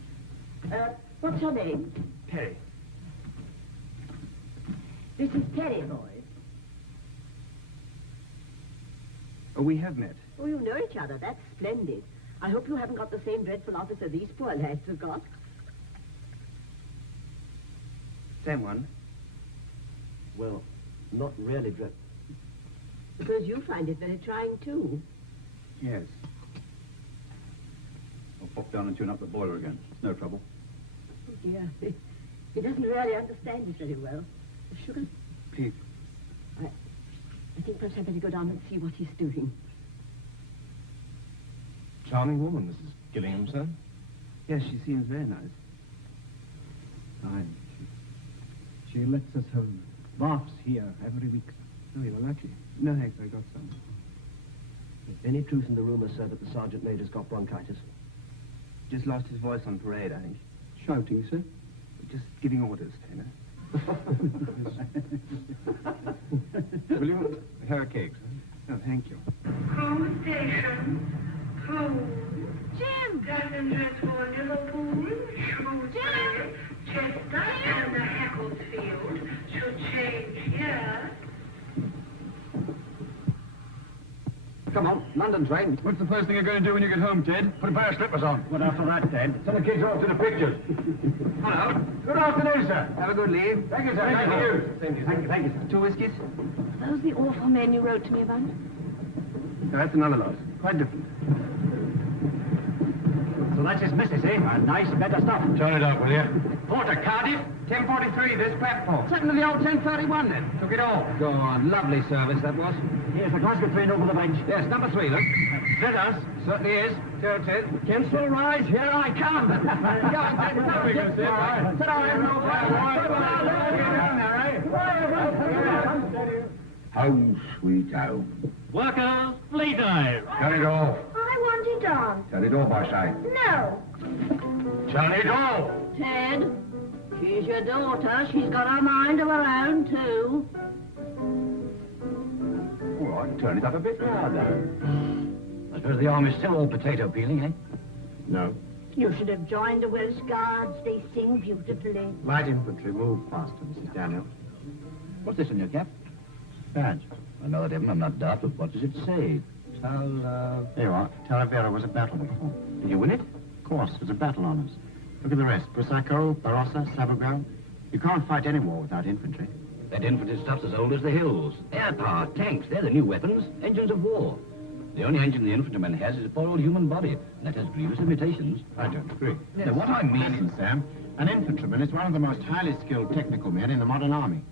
What's your name? Perry. This is Perry, boys. Oh, we have met. Oh, you know each other. That's splendid. I hope you haven't got the same dreadful officer these poor lads have got. Same one. Well, not really, Dread. Suppose you find it very trying, too. Yes. I'll pop down and tune up the boiler again. It's no trouble. Oh, dear. He doesn't really understand it very well. Sugar? Pete. I think perhaps I'd better go down and see what he's doing. Charming woman, Mrs. Gillingham, sir. Yes, she seems very nice. Fine. She lets us have baths here every week. Oh, you were lucky. No, thanks, I got some. Is any truth in the rumor, sir, that the sergeant major's got bronchitis? Just lost his voice on parade, I think. Shouting, sir? Just giving orders, Taylor. Will you have a cake, sir? Oh, thank you. Crew station. Crew. Jim! Passengers for Liverpool, Shrewsbury, Chester, and the Hacklefield should change here. Come on, London train. What's the first thing you're going to do when you get home, Ted? Put a pair of slippers on. What after that, Ted? Send the kids off to the pictures. Hello. Good afternoon, sir. Have a good leave. Thank you, sir. Thank you. Thank you, sir. 2 whiskeys? Are those the awful men you wrote to me about? No, that's another lot. Quite different. So that's his missus, eh? A nice bed of stuff. Turn it up, will you? Porter, Cardiff. 10:43, this platform. Something to the old 10:31 then. Took it all. Go on. Lovely service, that was. Here's the Glasgow train over the bench. Yes, number 3, look. That us. Certainly is. Tilted. Kensal rise, here I come. Sit Home, sweet home. Workers, playtime. Turn it off. I want it on. Turn it off, I say. No. Turn it off. Ted, she's your daughter. She's got her mind of her own, too. All right, turn it up a bit louder. I suppose the army's still all potato peeling, eh? No. You should have joined the Welsh Guards. They sing beautifully. Light infantry, move faster, Mrs. Daniel. What's this in your cap? Badge. I know that, Evan. I'm not daft, but what does it say? There you are. Talavera was a battle before. Did you win it? Of course, it was a battle on us. Look at the rest. Busaco, Barossa, Sabugal. You can't fight any war without infantry. That infantry stuff's as old as the hills. Air power, tanks, they're the new weapons, engines of war. The only engine the infantryman has is a poor old human body, and that has grievous limitations. I don't agree. Yes. Now, what I mean is, Sam, an infantryman is one of the most highly skilled technical men in the modern army.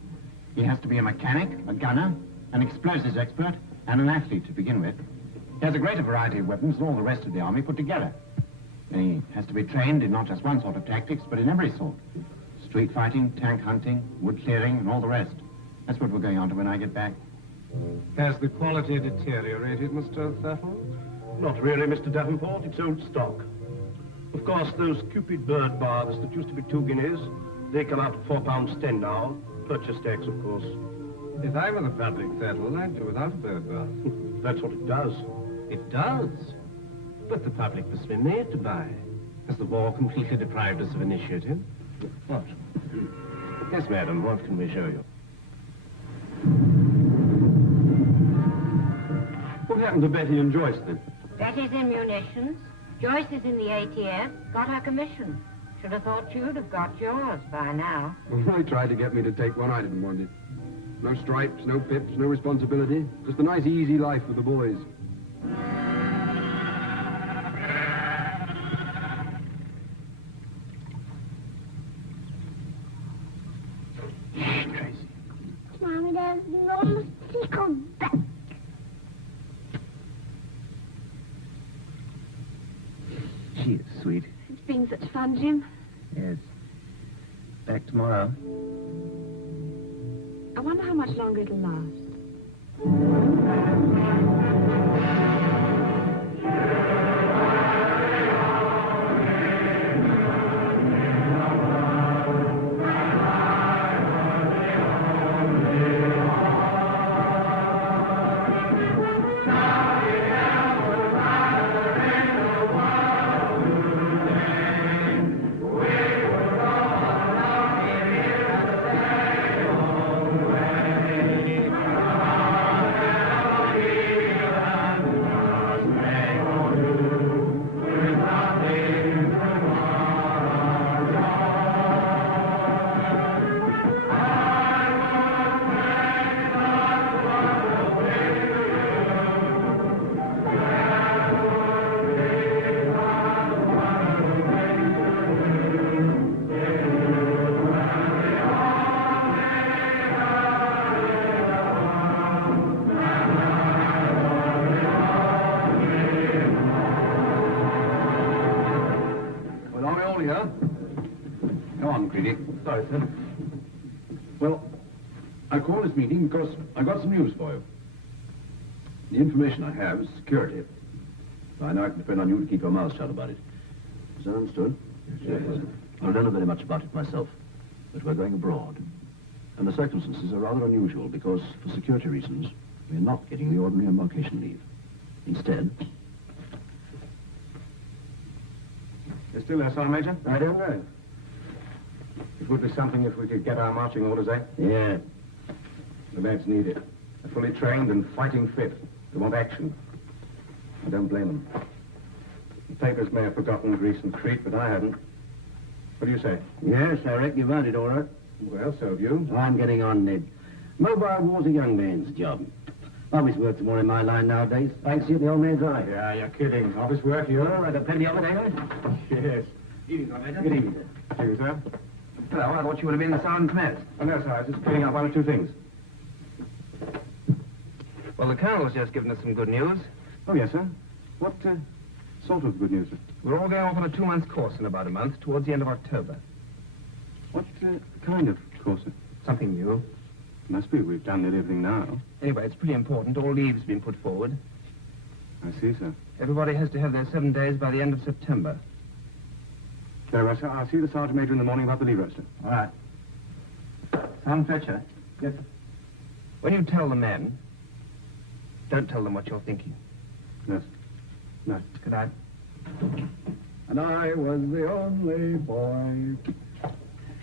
He has to be a mechanic, a gunner, an explosives expert, and an athlete to begin with. He has a greater variety of weapons than all the rest of the army put together. And he has to be trained in not just one sort of tactics, but in every sort. Street fighting, tank hunting, wood clearing, and all the rest. That's what we're going on to when I get back. Has the quality deteriorated, Mr. Thurtle? Not really, Mr. Davenport. It's old stock. Of course, those Cupid bird baths that used to be 2 guineas, they come out at £4.10 now. Purchase tax, of course. If I were the public, Thurtle, I'd do without a bird bath. That's what it does. It does. But the public must be made to buy. Has the war completely deprived us of initiative? What? Yes, madam, what can we show you? What happened to Betty and Joyce, then? Betty's in munitions. Joyce is in the ATF. Got her commission. Should have thought you'd have got yours by now. Well, they tried to get me to take one I didn't want it. No stripes, no pips, no responsibility. Just a nice, easy life with the boys. Tracy. Mommy, there's no secret back. She is sweet. It's been such fun, Jim. Yes. Back tomorrow. I wonder how much longer it'll last. Go on, Creedy. Sorry, sir. Well, I called this meeting because I got some news for you. The information I have is security. I know I can depend on you to keep your mouth shut about it. Is that understood? Yes. I don't know very much about it myself, but we're going abroad. And the circumstances are rather unusual because, for security reasons, we're not getting the ordinary embarkation leave. Instead... You're still there, Sergeant Major? I don't know. It would be something if we could get our marching orders, eh? Yeah. The lads need it. They're fully trained and fighting fit. They want action. I don't blame them. The papers may have forgotten Greece and Crete, but I hadn't. What do you say? Yes, I reckon you've earned it all right. Well, so have you. I'm getting on, Ned. Mobile war's a young man's job. Office work's more in my line nowadays. I can see it in the old man's eye. Yeah, you're kidding. Office work, you Oh, I got plenty of it, ain't I? Yes. Evening, Commander. Good evening. Evening, sir. Hello, I thought you would have been the sergeant's mess. Oh, no, sir. I was just clearing up one or two things. Well, the Colonel's just given us some good news. Oh, yes, sir. What sort of good news, sir? We're all going off on a 2-month course in about a month, towards the end of October. What kind of course, sir? Something new. Must be. We've done nearly everything now. Anyway, it's pretty important. All leaves have been put forward. I see, sir. Everybody has to have their 7 days by the end of September. Very well, sir. I'll see the Sergeant Major in the morning about the leave register. All right. Sergeant Fletcher. Yes, sir. When you tell the men, don't tell them what you're thinking. Yes. No. Good night. And I was the only boy.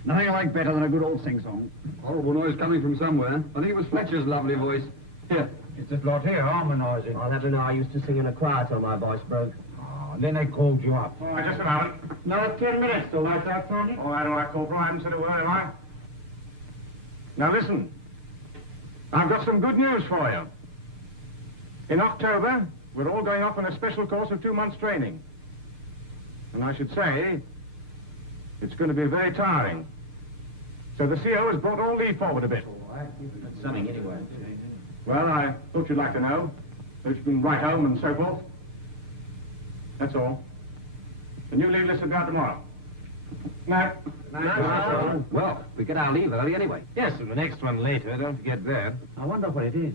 Nothing I like better than a good old sing-song. Horrible noise coming from somewhere. I think it was Fletcher's lovely voice. Here, it's this lot here harmonizing. I'll have to know I used to sing in a choir till my voice broke. Oh, then they called you up. All right, just a moment. No, 10 minutes till lights out, Tony. All right, Corporal. I haven't said a word, have I? Now, listen. I've got some good news for you. In October, we're all going off on a special course of 2 months' training. And I should say, it's going to be very tiring. So the CO has brought all leave forward a bit. That's something anyway. Well, I thought you'd like to know. So you can write home and so forth. That's all. The new leave list will go out tomorrow. Night. Well, we get our leave early anyway. Yes, and the next one later. Don't forget that. I wonder what it is.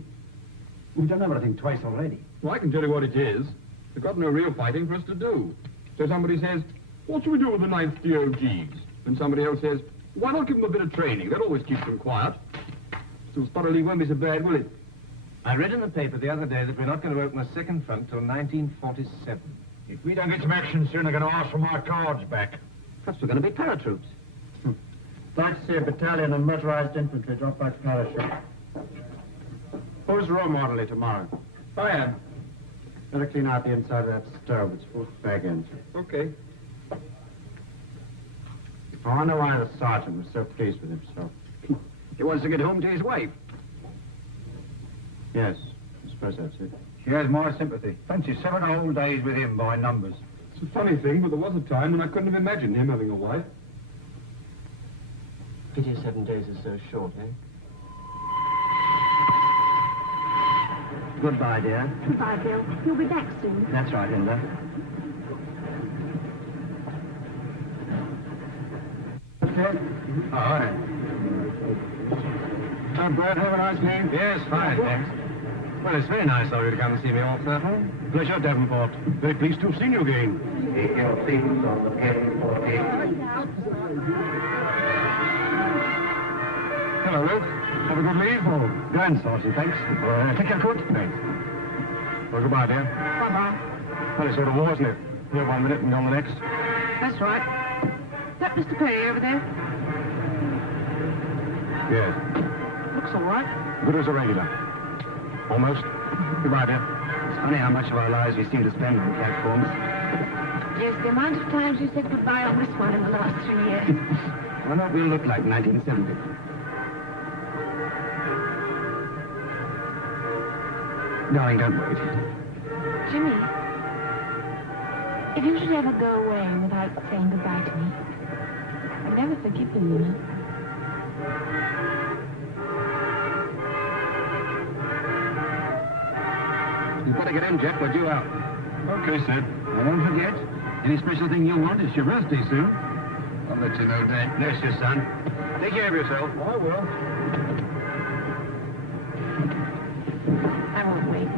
We've done everything twice already. Well, I can tell you what it is. They've got no real fighting for us to do. So somebody says, what should we do with the 9th DOGs? And somebody else says, why not give them a bit of training? That always keeps them quiet. Still, spot leave won't be so bad, will it? I read in the paper the other day that we're not going to open a second front till 1947. If we don't get some action soon, they're going to ask for my cards back. Perhaps we're going to be paratroops. Like to see a battalion of motorized infantry drop by parachute. Who's role orderly tomorrow? I am. Better clean out the inside of that stove. It's full of bag ends. Okay. Oh, I know why the sergeant was so pleased with himself. He wants to get home to his wife. Yes, I suppose that's it. She has my sympathy. Fancy 7 whole days with him by numbers. It's a funny thing, but there was a time when I couldn't have imagined him having a wife. Pity 7 days is so short, eh? Goodbye, dear. Goodbye, Bill. You'll be back soon. That's right, Hilda. Okay. All right. Bert, have a nice name? Yes, fine, thanks. Well, it's very nice of you to come and see me off, Colonel. Pleasure, Davenport. Very pleased to have seen you again. Take your seats on the Hello, Luke. Have a good leave? Oh, grand, Sergeant, thanks. Take your coat? Thanks. Well, goodbye, dear. Bye-bye. Well, it's sort of war, isn't it? Here 1 minute and gone the next. That's right. Is that Mr. Perry over there? Yes. Looks all right. Good as a regular. Almost. Goodbye, dear. It's funny how much of our lives we seem to spend on platforms. Yes, the amount of times you said goodbye on this one in the last 3 years. I wonder what we'll look like in 1970. Darling, don't wait. Jimmy, if you should ever go away without saying goodbye to me, I'll never forgive you, you know. You've got to get in, Jeff. We're due out. Okay, Sid. And don't forget, any special thing you want, it's your birthday soon. I'll let you know, Dad. Bless you, son. Take care of yourself. I will. I won't wait.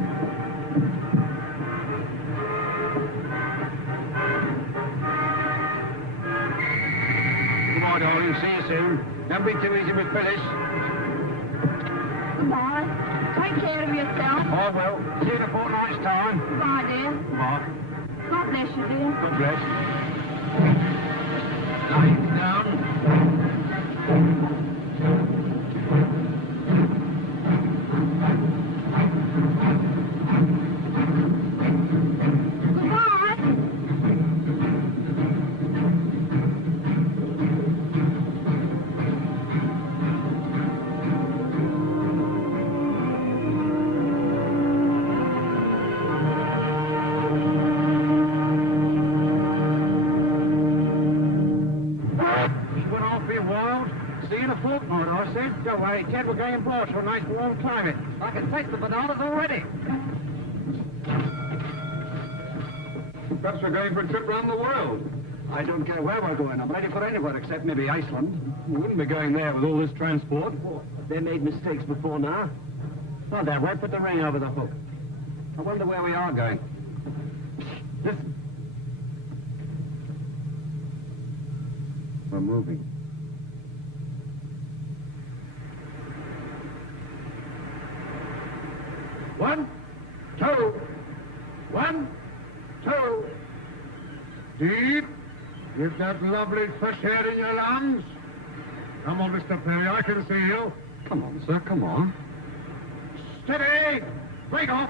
Goodbye, darling. See you soon. Don't be too easy with Phyllis. Goodbye. Take care of yourself. I will. See you in a fortnight's time. Goodbye, dear. Goodbye. God bless you, dear. God bless. Lying down. sir. Don't worry, Ted. We're going aboard to a nice warm climate. I can taste the bananas already. Perhaps we're going for a trip round the world. I don't care where we're going. I'm ready for anywhere except maybe Iceland. We wouldn't be going there with all this transport. They made mistakes before now. Oh, there, right, put the ring over the hook. I wonder where we are going. Listen. We're moving. One, two. 1, 2. Deep. Get that lovely fresh air in your lungs. Come on, Mr. Perry, I can see you. Come on, sir, come on. Steady! Break off!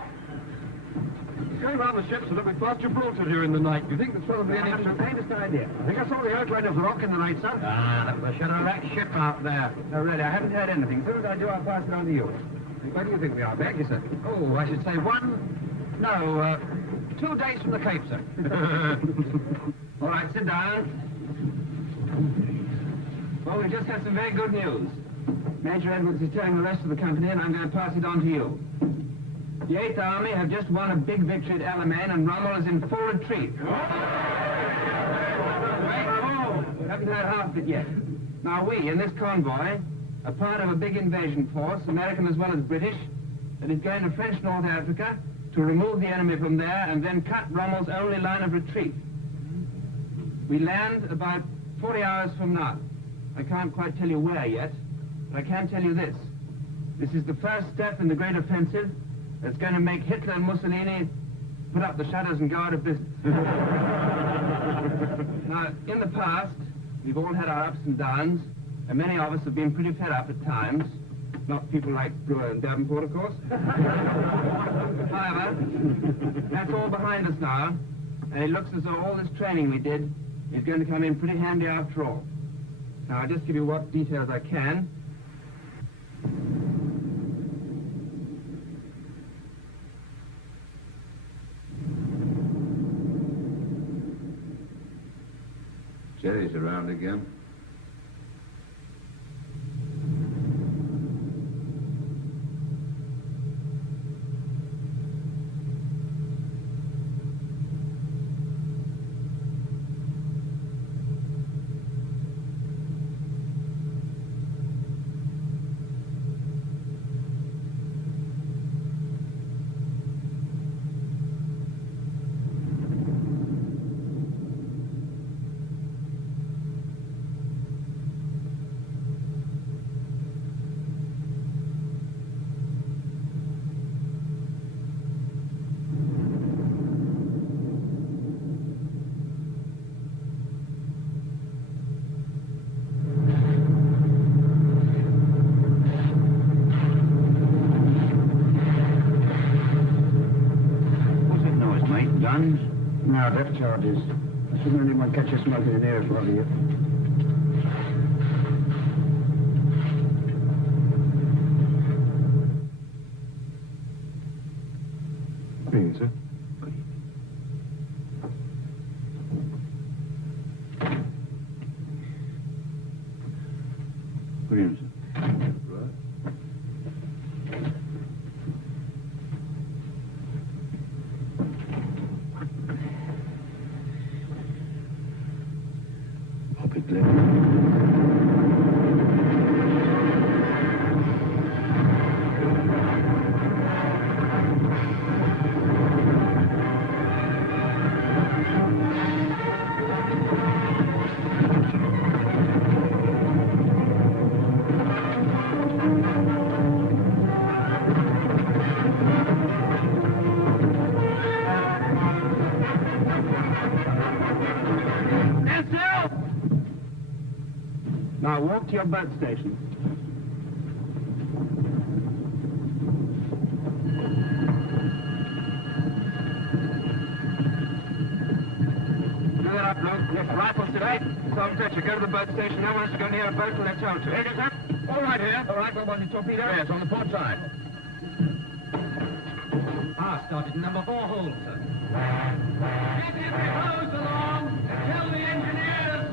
Going round the ship so that we passed Gibraltar during the night. Do you think there's probably any... I haven't the faintest idea. I think I saw the outline of the rock in the night, sir. that was a Chevrolet ship out there. No, really, I haven't heard anything. As soon as I do, I'll pass it on to you. Where do you think we are, Beck? Thank you, sir. Oh, I should say 2 days from the Cape, sir. All right, sit down. Well, we just had some very good news. Major Edwards is telling the rest of the company, and I'm going to pass it on to you. The 8th Army have just won a big victory at Alamein, and Rommel is in full retreat. We haven't heard half of it yet. Now, we, in this convoy, are part of a big invasion force, American as well as British, that is going to French North Africa to remove the enemy from there and then cut Rommel's only line of retreat. We land about 40 hours from now. I can't quite tell you where yet, but I can tell you this. This is the first step in the great offensive that's going to make Hitler and Mussolini put up the shutters and go out of business. Now, in the past, we've all had our ups and downs, and many of us have been pretty fed up at times. Not people like Brewer and Davenport, of course. However, that's all behind us now, and it looks as though all this training we did is going to come in pretty handy after all. Now, I'll just give you what details I can. Jerry's around again. No, depth charges. I shouldn't let anyone catch you smoking in here, bother you. Good evening, sir. Good evening, sir. Now walk to your boat station. Do that up, Luke. Yes, rifles today. Tom Fletcher, go to the boat station. No one has to go near a boat till they're told to. Here, sir. All right here. All right, what was the torpedo? Yes, on the port side. Started number 4 hold, sir. Get every hose along and tell the engineers.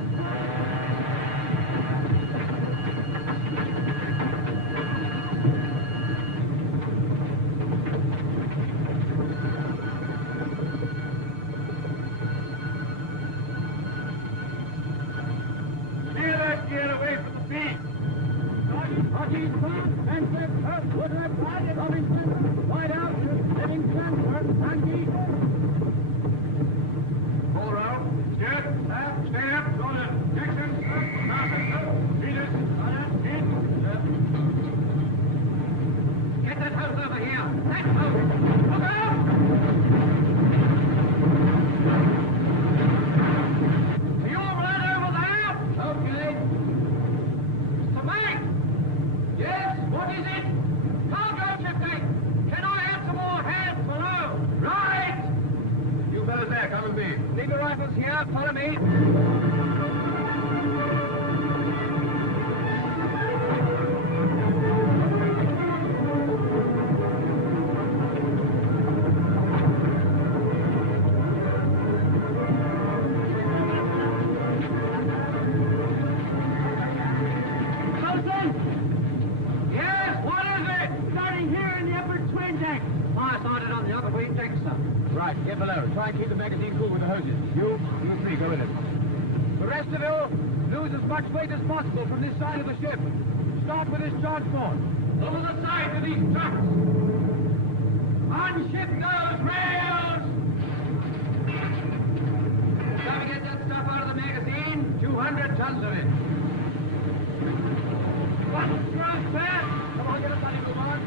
That boat! Look out! Are you all right over there? Okay. Mr. Mike! Yes, what is it? Cargo shifting! Can I have some more hands below? Right! You fellas there, come with me. Leave your rifles here. Follow me. Yes, what is it? Starting here in the upper twin deck. Fire started on the upper twin deck, sir. Right, get below. Try and keep the magazine cool with the hoses. You three, go in it. The rest of you, lose as much weight as possible from this side of the ship. Start with this transport. Over the side of these trucks. Unship those rails. Shall we get that stuff out of the magazine? 200 tons of it. One strong fast. Come on, get a bloody move on.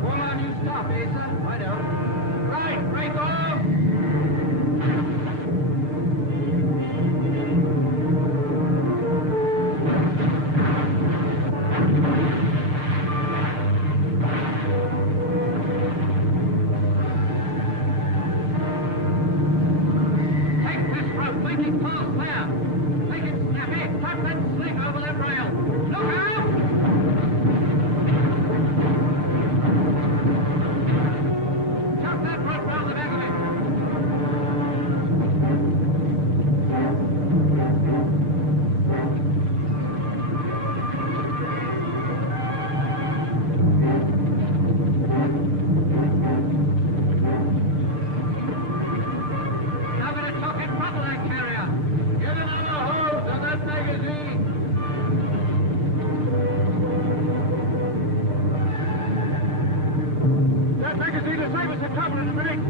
Hold on, you stop, Asa. I know. Right, break off. Take this rope, make it fast there. Make it snappy, cut and sling over that rail. Look out! Chuck that rope round the back of it. Now we're talking trouble, that carrier. Get another hose on that magazine. That magazine will save us some trouble in a minute.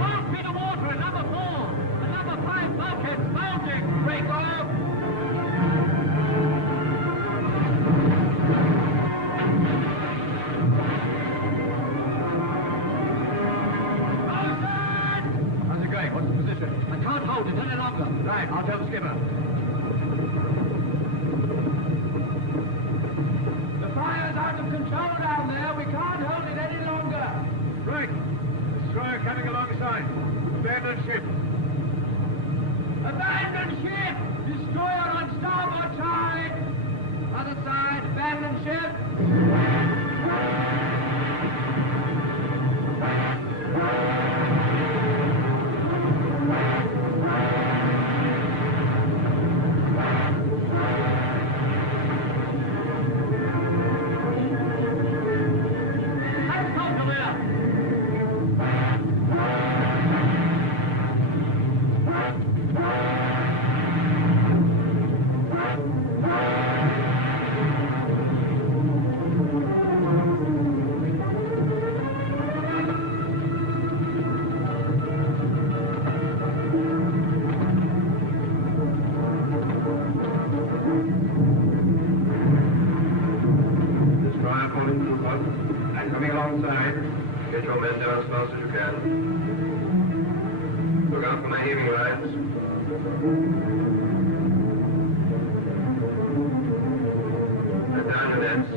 One feet of water at number 4. The number 5 bulkhead mounting. Break off. How's it going? What's the position? I can't hold it any longer. Right, I'll tell the skipper. The fire's out of control down there. We can't hold it any longer. Right. Destroyer coming alongside. Abandon ship. Abandon ship! Destroyer on starboard side! Other side, abandon ship! Let's go to there. Destroyer pulling through one. And coming alongside. Get your men down as fast as you can. Look out for my heaving lines. Let down your nets.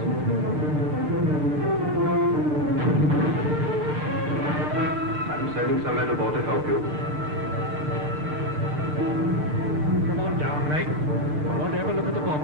I'm sending some men aboard to help you. Come on down, mate. I want to have a look at the bomb,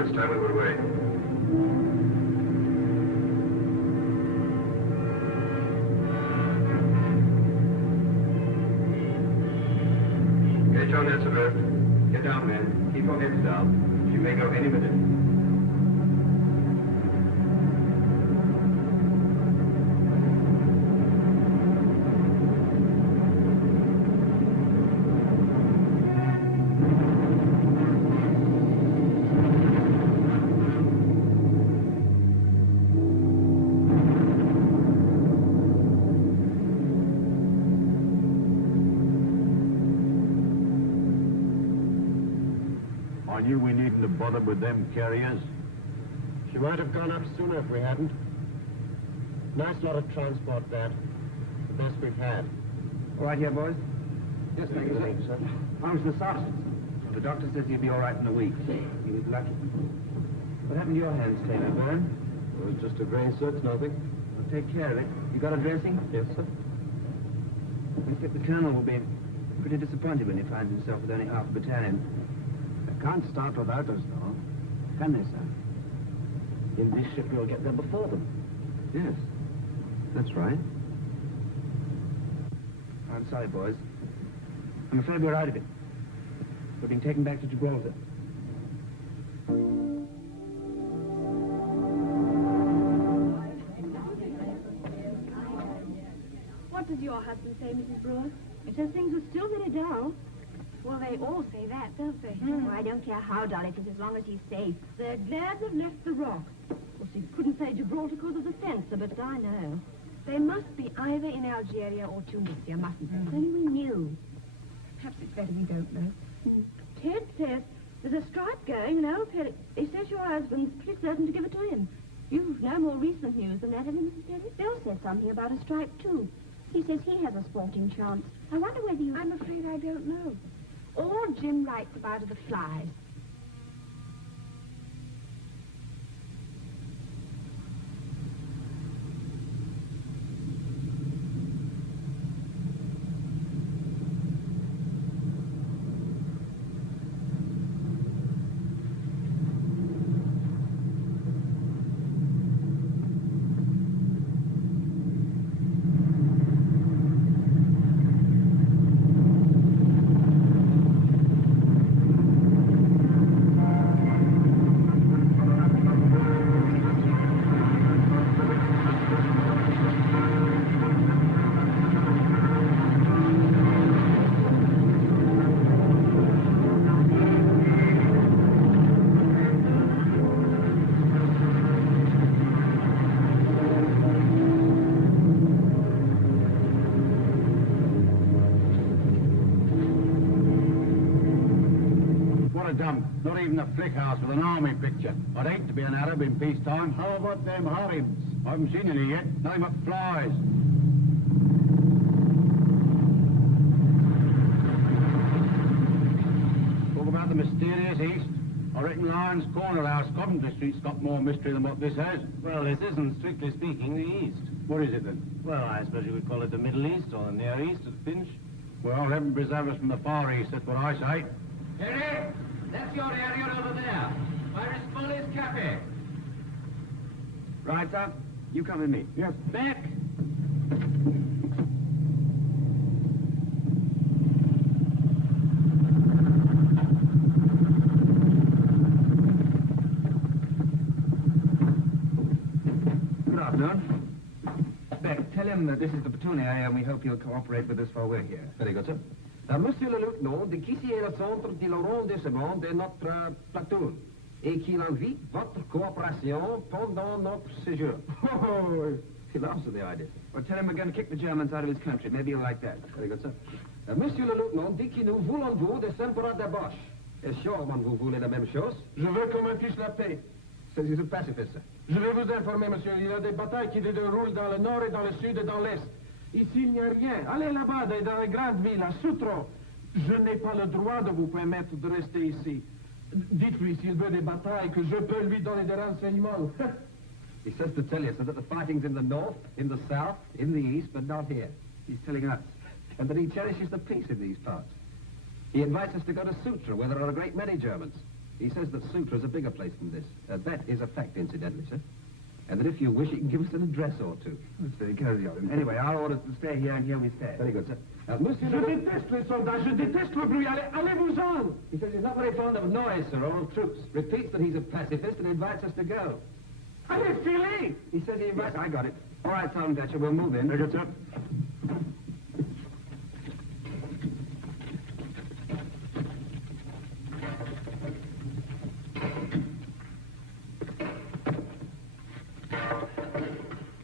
Good. It's time we were away. Get your nets alert. Get down, men. Keep your heads down. She may go any minute. I knew we needn't have bothered with them carriers. She might have gone up sooner if we hadn't. Nice lot of transport, that. The best we've had. All right here, boys? Yes, thank you, sir. How's the sergeant? Well, the doctor says he'll be all right in a week. He was lucky. What happened to your hands, Taylor? Burn? It was just a grain search, nothing. Well, take care of it. You got a dressing? Yes, sir. I think the colonel will be pretty disappointed when he finds himself with only half a battalion. They can't start without us, though. Can they, sir? In this ship, we'll get there before them. Yes, that's right. I'm sorry, boys. I'm afraid we're out of it. We're being taken back to Gibraltar. What does your husband say, Mrs. Brewer? He says things are still very dull. Well, they all say that, don't they? Oh, I don't care how dull it is as long as he's safe. They're glad they've left the rock. Of course, he couldn't say Gibraltar because of the censor, but I know. They must be either in Algeria or Tunisia, mustn't they? If only we knew. Perhaps it's better we don't know. Ted says there's a strike going, and old Perry, he says your husband's pretty certain to give it to him. You've no more recent news than that, have you, Mrs. Perry? Bill said something about a strike, too. He says he has a sporting chance. I wonder whether you... I'm afraid I don't know. All Jim writes about are the flies. Not even a flick house with an army picture. I'd hate to be an Arab in peacetime. How about them harems? I haven't seen any yet. Nothing but flies. Talk about the mysterious East. I reckon Lyons Corner House, Coventry Street's got more mystery than what this has. Well, this isn't, strictly speaking, the East. What is it then? Well, I suppose you would call it the Middle East or the Near East at a pinch. Well, heaven preserve us from the Far East, that's what I say. Terry, that's your area over there. Where is Foley's Cafe? Right, sir. You come with me. Yes. Back. Good afternoon. Beck, tell him that this is the platoon area and we hope he'll cooperate with us while we're here. Very good, sir. Monsieur le lieutenant, de qu'ici est le centre de l'arrondissement de notre platoon et qu'il envie votre coopération pendant notre séjour. Oh, he laughs at the idea. Well, tell him we're going to kick the Germans out of his country. Maybe he'll like that. Very good, sir. Monsieur le lieutenant, dit que nous voulons vous des sympas de Bosch. Et sûrement vous voulez la même chose. Je veux qu'on me fiche la paix. C'est un pacifiste, sir. Je vais vous informer, monsieur. Il y a des batailles qui se déroulent dans le nord et dans le sud et dans l'est. Ici, il n'y a rien. Allez là-bas, dans les grandes villes, à Soutro. Je n'ai pas le droit de vous permettre de rester ici. Dites-lui, s'il veut des batailles, que je peux lui donner des renseignements. He says to tell you, sir, that the fighting's in the north, in the south, in the east, but not here. He's telling us. And that he cherishes the peace in these parts. He invites us to go to Sutra, where there are a great many Germans. He says that Sutra's a bigger place than this. That is a fact, incidentally, sir. And that if you wish, he can give us an address or two. That's very cozy of him. Anyway, our orders to stay here, and here we stay. Very good, sir. Monsieur... Je déteste les soldats, je déteste le bruit. Allez-vous-en! He says he's not very fond of noise, sir, or of troops. Repeats that he's a pacifist and invites us to go. Allez, filez! He says he invites... I got it. All right, Sergeant Fletcher, we'll move in. Very good, sir.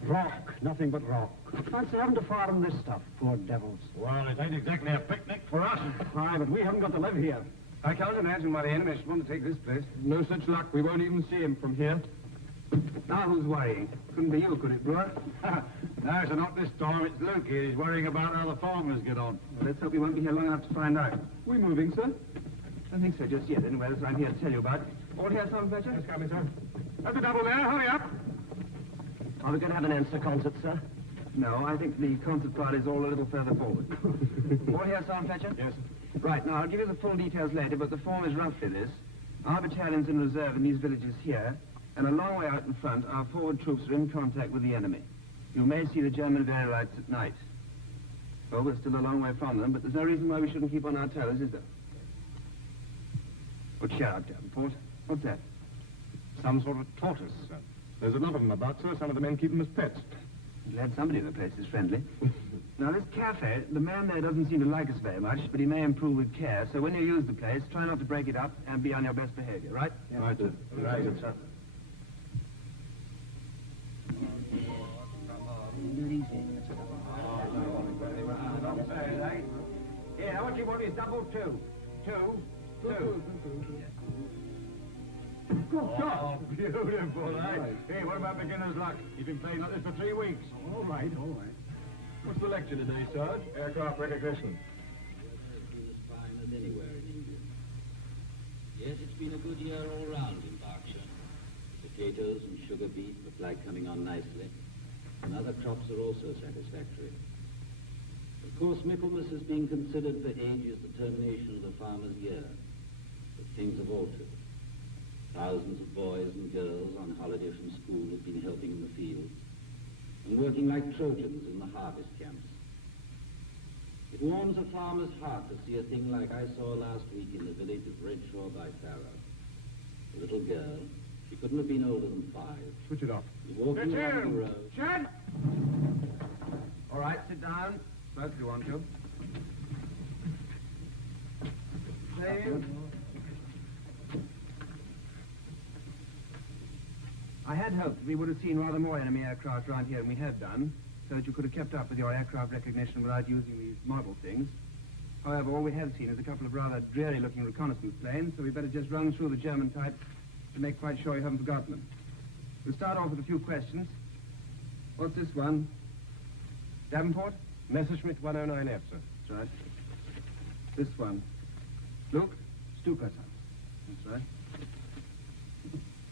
Rock, nothing but rock. Fancy having to fire on this stuff, poor devils. Well, it ain't exactly a picnic for us. Aye, but we haven't got to live here. I can't imagine why the enemy should want to take this place. No such luck. We won't even see him from here. Now who's worrying? Couldn't be you, could it, Brewer? No, sir, not this time. It's Luke here. He's worrying about how the farmers get on. Well, let's hope he won't be here long enough to find out. We moving, sir? I don't think so just yet. Anyway, that's what I'm here to tell you about. All here, Sergeant Fletcher? Yes, coming, sir. That's a double there. Hurry up. Are we going to have an answer concert, sir? No, I think the concert party's all a little further forward. All here, Sergeant Fletcher? Yes, sir. Right, now, I'll give you the full details later, but the form is roughly this. Our battalion's in reserve in these villages here, and a long way out in front, our forward troops are in contact with the enemy. You may see the German Wehrlights at night. Well, we're still a long way from them, but there's no reason why we shouldn't keep on our toes, is there? But shut up, Davenport. What's that? Some sort of tortoise, sir. There's a lot of them about, sir. Some of the men keep them as pets. Glad somebody in the place is friendly. Now, this cafe, the man there doesn't seem to like us very much, but he may improve with care. So when you use the place, try not to break it up and be on your best behavior, right? Yeah. Right, sir. Right, sir. Yeah, what you want is double two. Two. Oh, beautiful, eh? Hey, what about beginner's luck? You've been playing like this for 3 weeks. All right. What's the lecture today, Sarge? Aircraft recognition. As fine as anywhere in England. Yes, it's been a good year all round in Berkshire. Potatoes and sugar beet, the flag coming on nicely. And other crops are also satisfactory. Of course, Michaelmas has been considered for ages the termination of the farmer's year. But things have altered. Thousands of boys and girls on holiday from school have been helping in the fields and working like Trojans in the harvest camps. It warms a farmer's heart to see a thing like I saw last week in the village of Redshaw by Farrow. A little girl, she couldn't have been older than 5. Switch it off. Was walking along the road. Shed! All right, sit down. Both if you want to. Please. I had hoped we would have seen rather more enemy aircraft around here than we have done, so that you could have kept up with your aircraft recognition without using these model things. However, all we have seen is a couple of rather dreary-looking reconnaissance planes, so we better just run through the German types to make quite sure you haven't forgotten them. We'll start off with a few questions. What's this one? Davenport? Messerschmitt 109F, sir. That's right. This one. Luke? Stuka, son. That's right.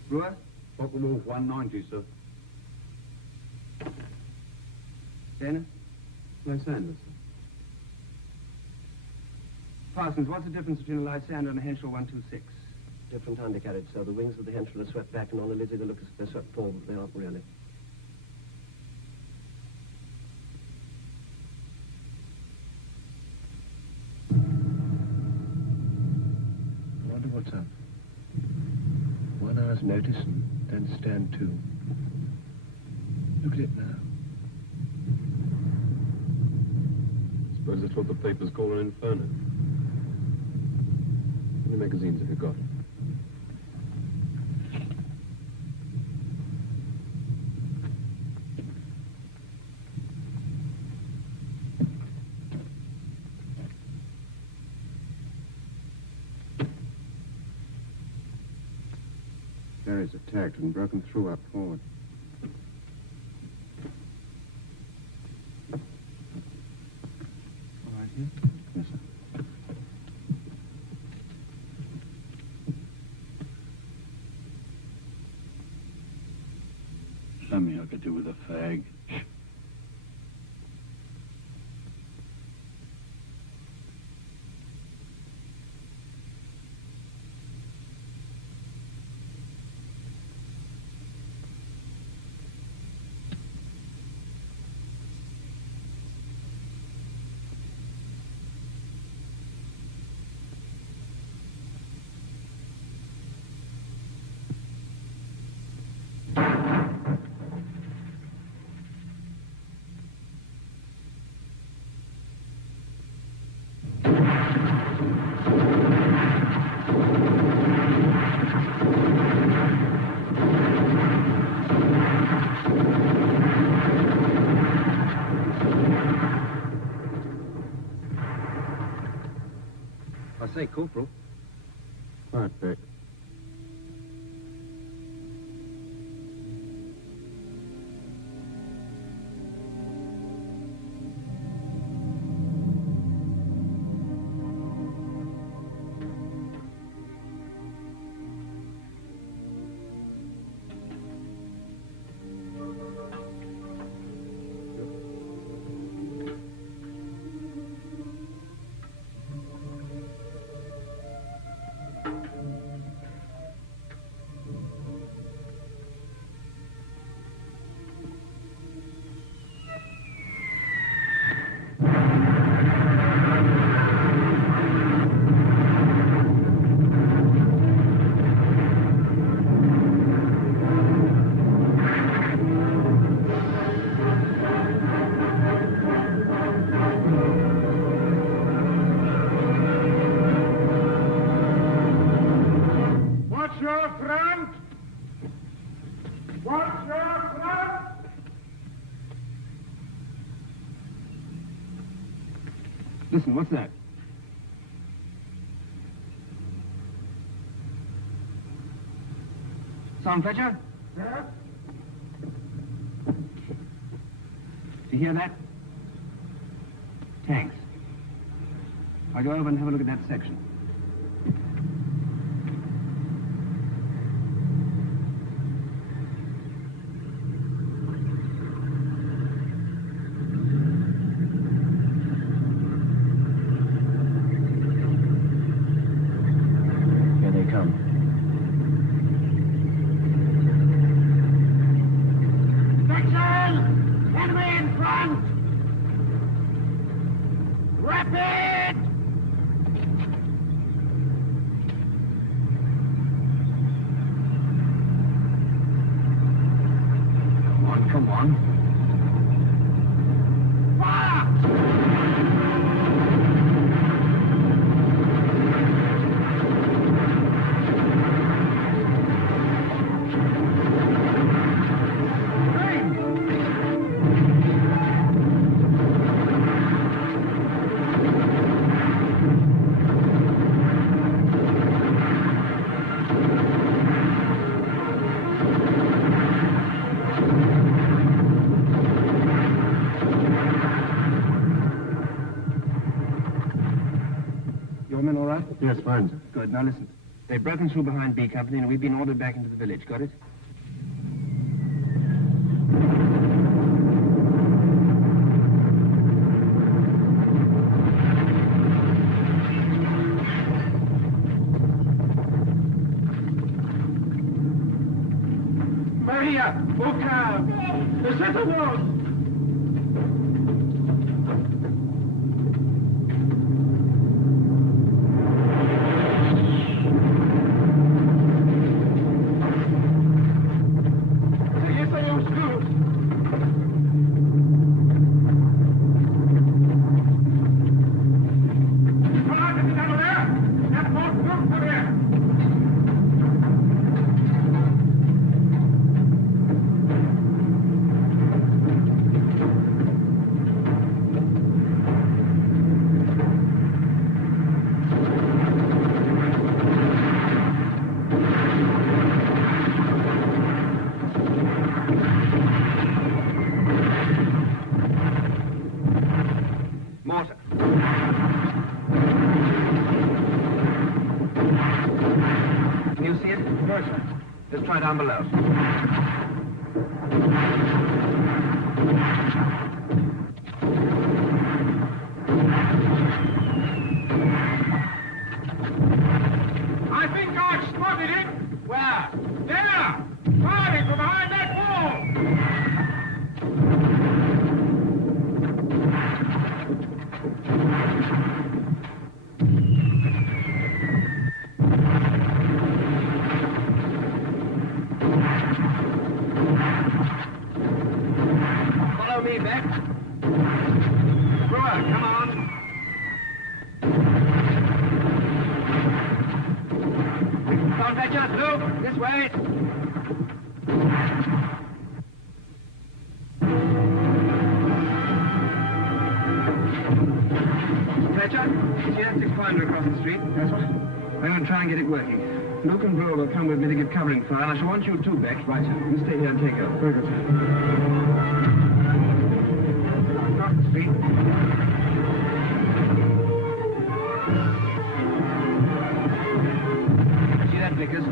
Brewer? Focke-Wulf 190, sir. Dana? Lysander, sir. Parsons, what's the difference between a Lysander and a Henschel 126? Different undercarriage, so the wings of the Henschel are swept back, and on the Lizzie they look as if they're swept forward, but they aren't really. I wonder what's up. 1 hour's notice and then stand to. Look at it now. Suppose that's what the papers call an inferno. How many magazines have you got? Barry's attacked and broken through up forward. All right, here? Yes, sir. Something I could do with a fag. I say, Corporal. Right, Dick. Watch your front! Watch your front! Listen, what's that? Sergeant Fletcher? Yes? Do you hear that? Tanks. I'll go over and have a look at that section. Here they come. Section! Enemy in front! Rapid! Come on, come on. Your men all right? Yes, fine, sir. Good. Now listen. They've broken through behind B Company and we've been ordered back into the village. Got it? Maria! Au calme! The center wall! Mortar. Can you see it? Yes, sir. Let's try down below. I think I've spotted it. Where? There! Firing from behind that wall! Follow me, Beck. Brewer, come on. Don't let us look. This way. Fletcher, see that 6-pounder across the street? That's what? I'm going to try and get it working. Luke and Brewer will come with me to give covering fire, and I shall want you too, Beck. Right, sir. You stay here and take over. Very good, sir. Across the street. See that, Vickers?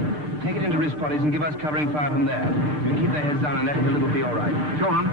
Take it into wrist bodies and give us covering fire from there. You keep their heads down and let it will be all right. Go on.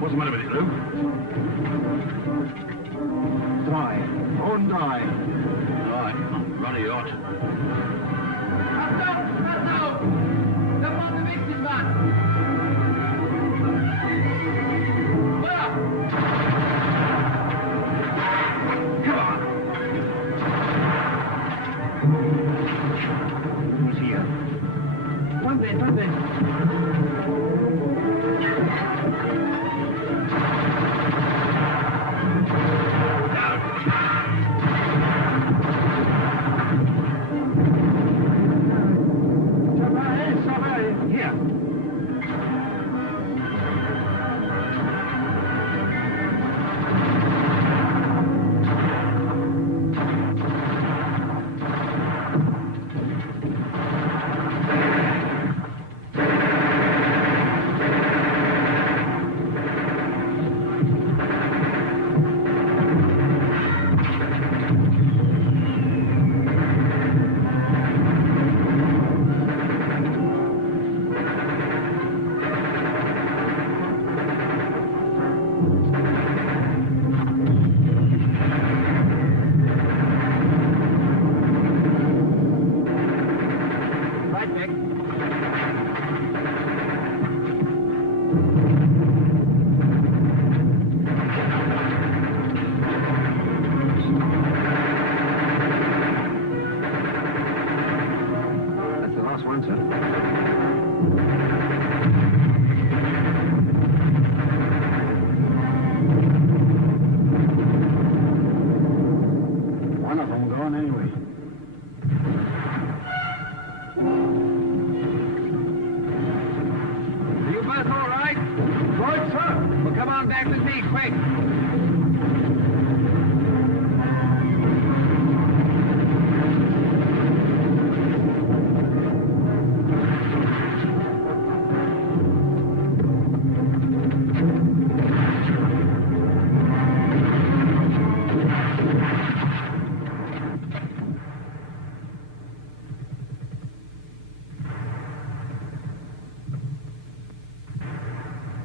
What's the matter with it, Luke? Dry. On dry. Right, I'm ruddy hot. Who's here? One bit. Here.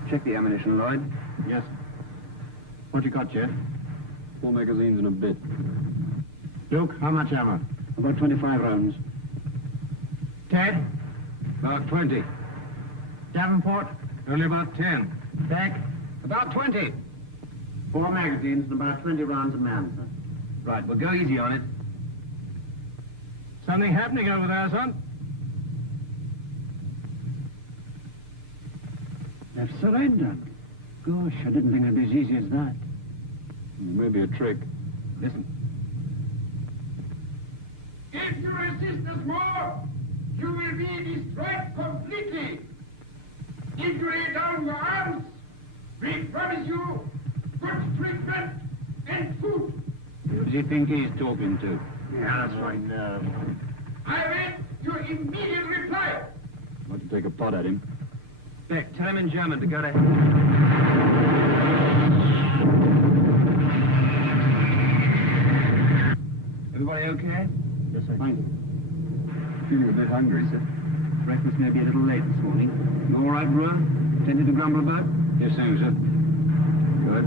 Check the ammunition, Lloyd. Yes. What you got, Chet? 4 magazines and a bit. Duke, how much ammo? About 25 rounds. Ted? About 20. Davenport? Only about 10. Beck? About 20. 4 magazines and about 20 rounds a man, sir. Right, well, go easy on it. Something happening over there, son? They've surrendered. Gosh, I didn't think it'd be as easy as that. Maybe a trick. Listen. If you resist us more, you will be destroyed completely. If you lay down your arms, we promise you good treatment and food. Who does he think he's talking to? Yeah, that's right. I wait your immediate reply. I'd like to take a pot at him. Beck, tell him in German to go to... Everybody okay? Yes, sir. Thank you. Feeling a bit hungry, sir. Breakfast may be a little late this morning. You all right, Brewer? Plenty to grumble about? Yes, sir. Good.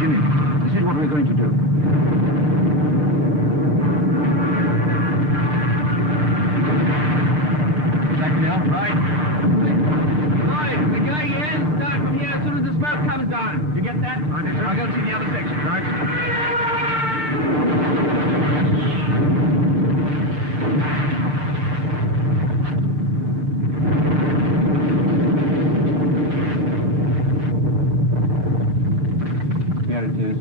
Jimmy, this is what we're going to do. Exactly all right. Right, we're going in. Start from here as soon as the smoke comes on. You get that? I'll go see the other section. Right. Here it is.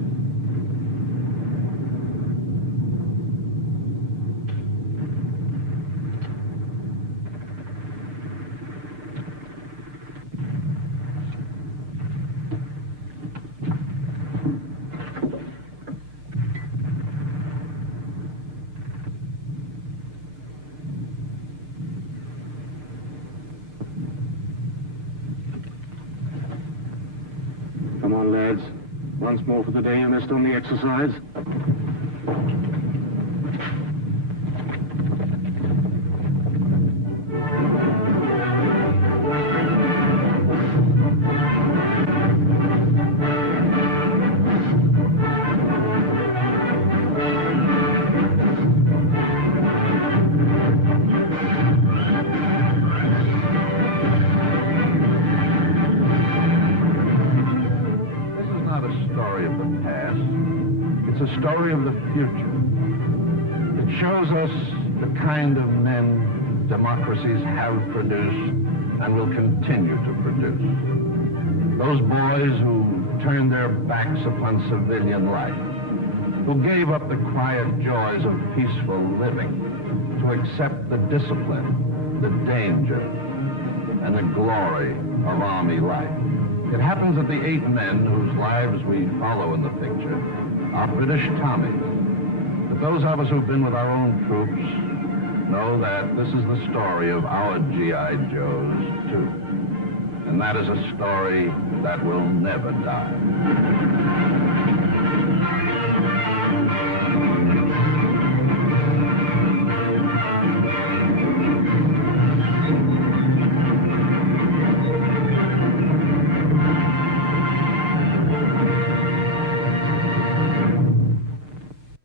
Come on, lads. Once more for the day, and they're still in the exercise. This is not a story of the past. It's a story of the future. It shows us the kind of men democracies have produced and will continue to produce. Those boys who turned their backs upon civilian life, who gave up the quiet joys of peaceful living to accept the discipline, the danger, and the glory of army life. It happens that the 8 men whose lives we follow in the picture are British Tommies. But those of us who've been with our own troops know that this is the story of our G.I. Joes, too. And that is a story that will never die.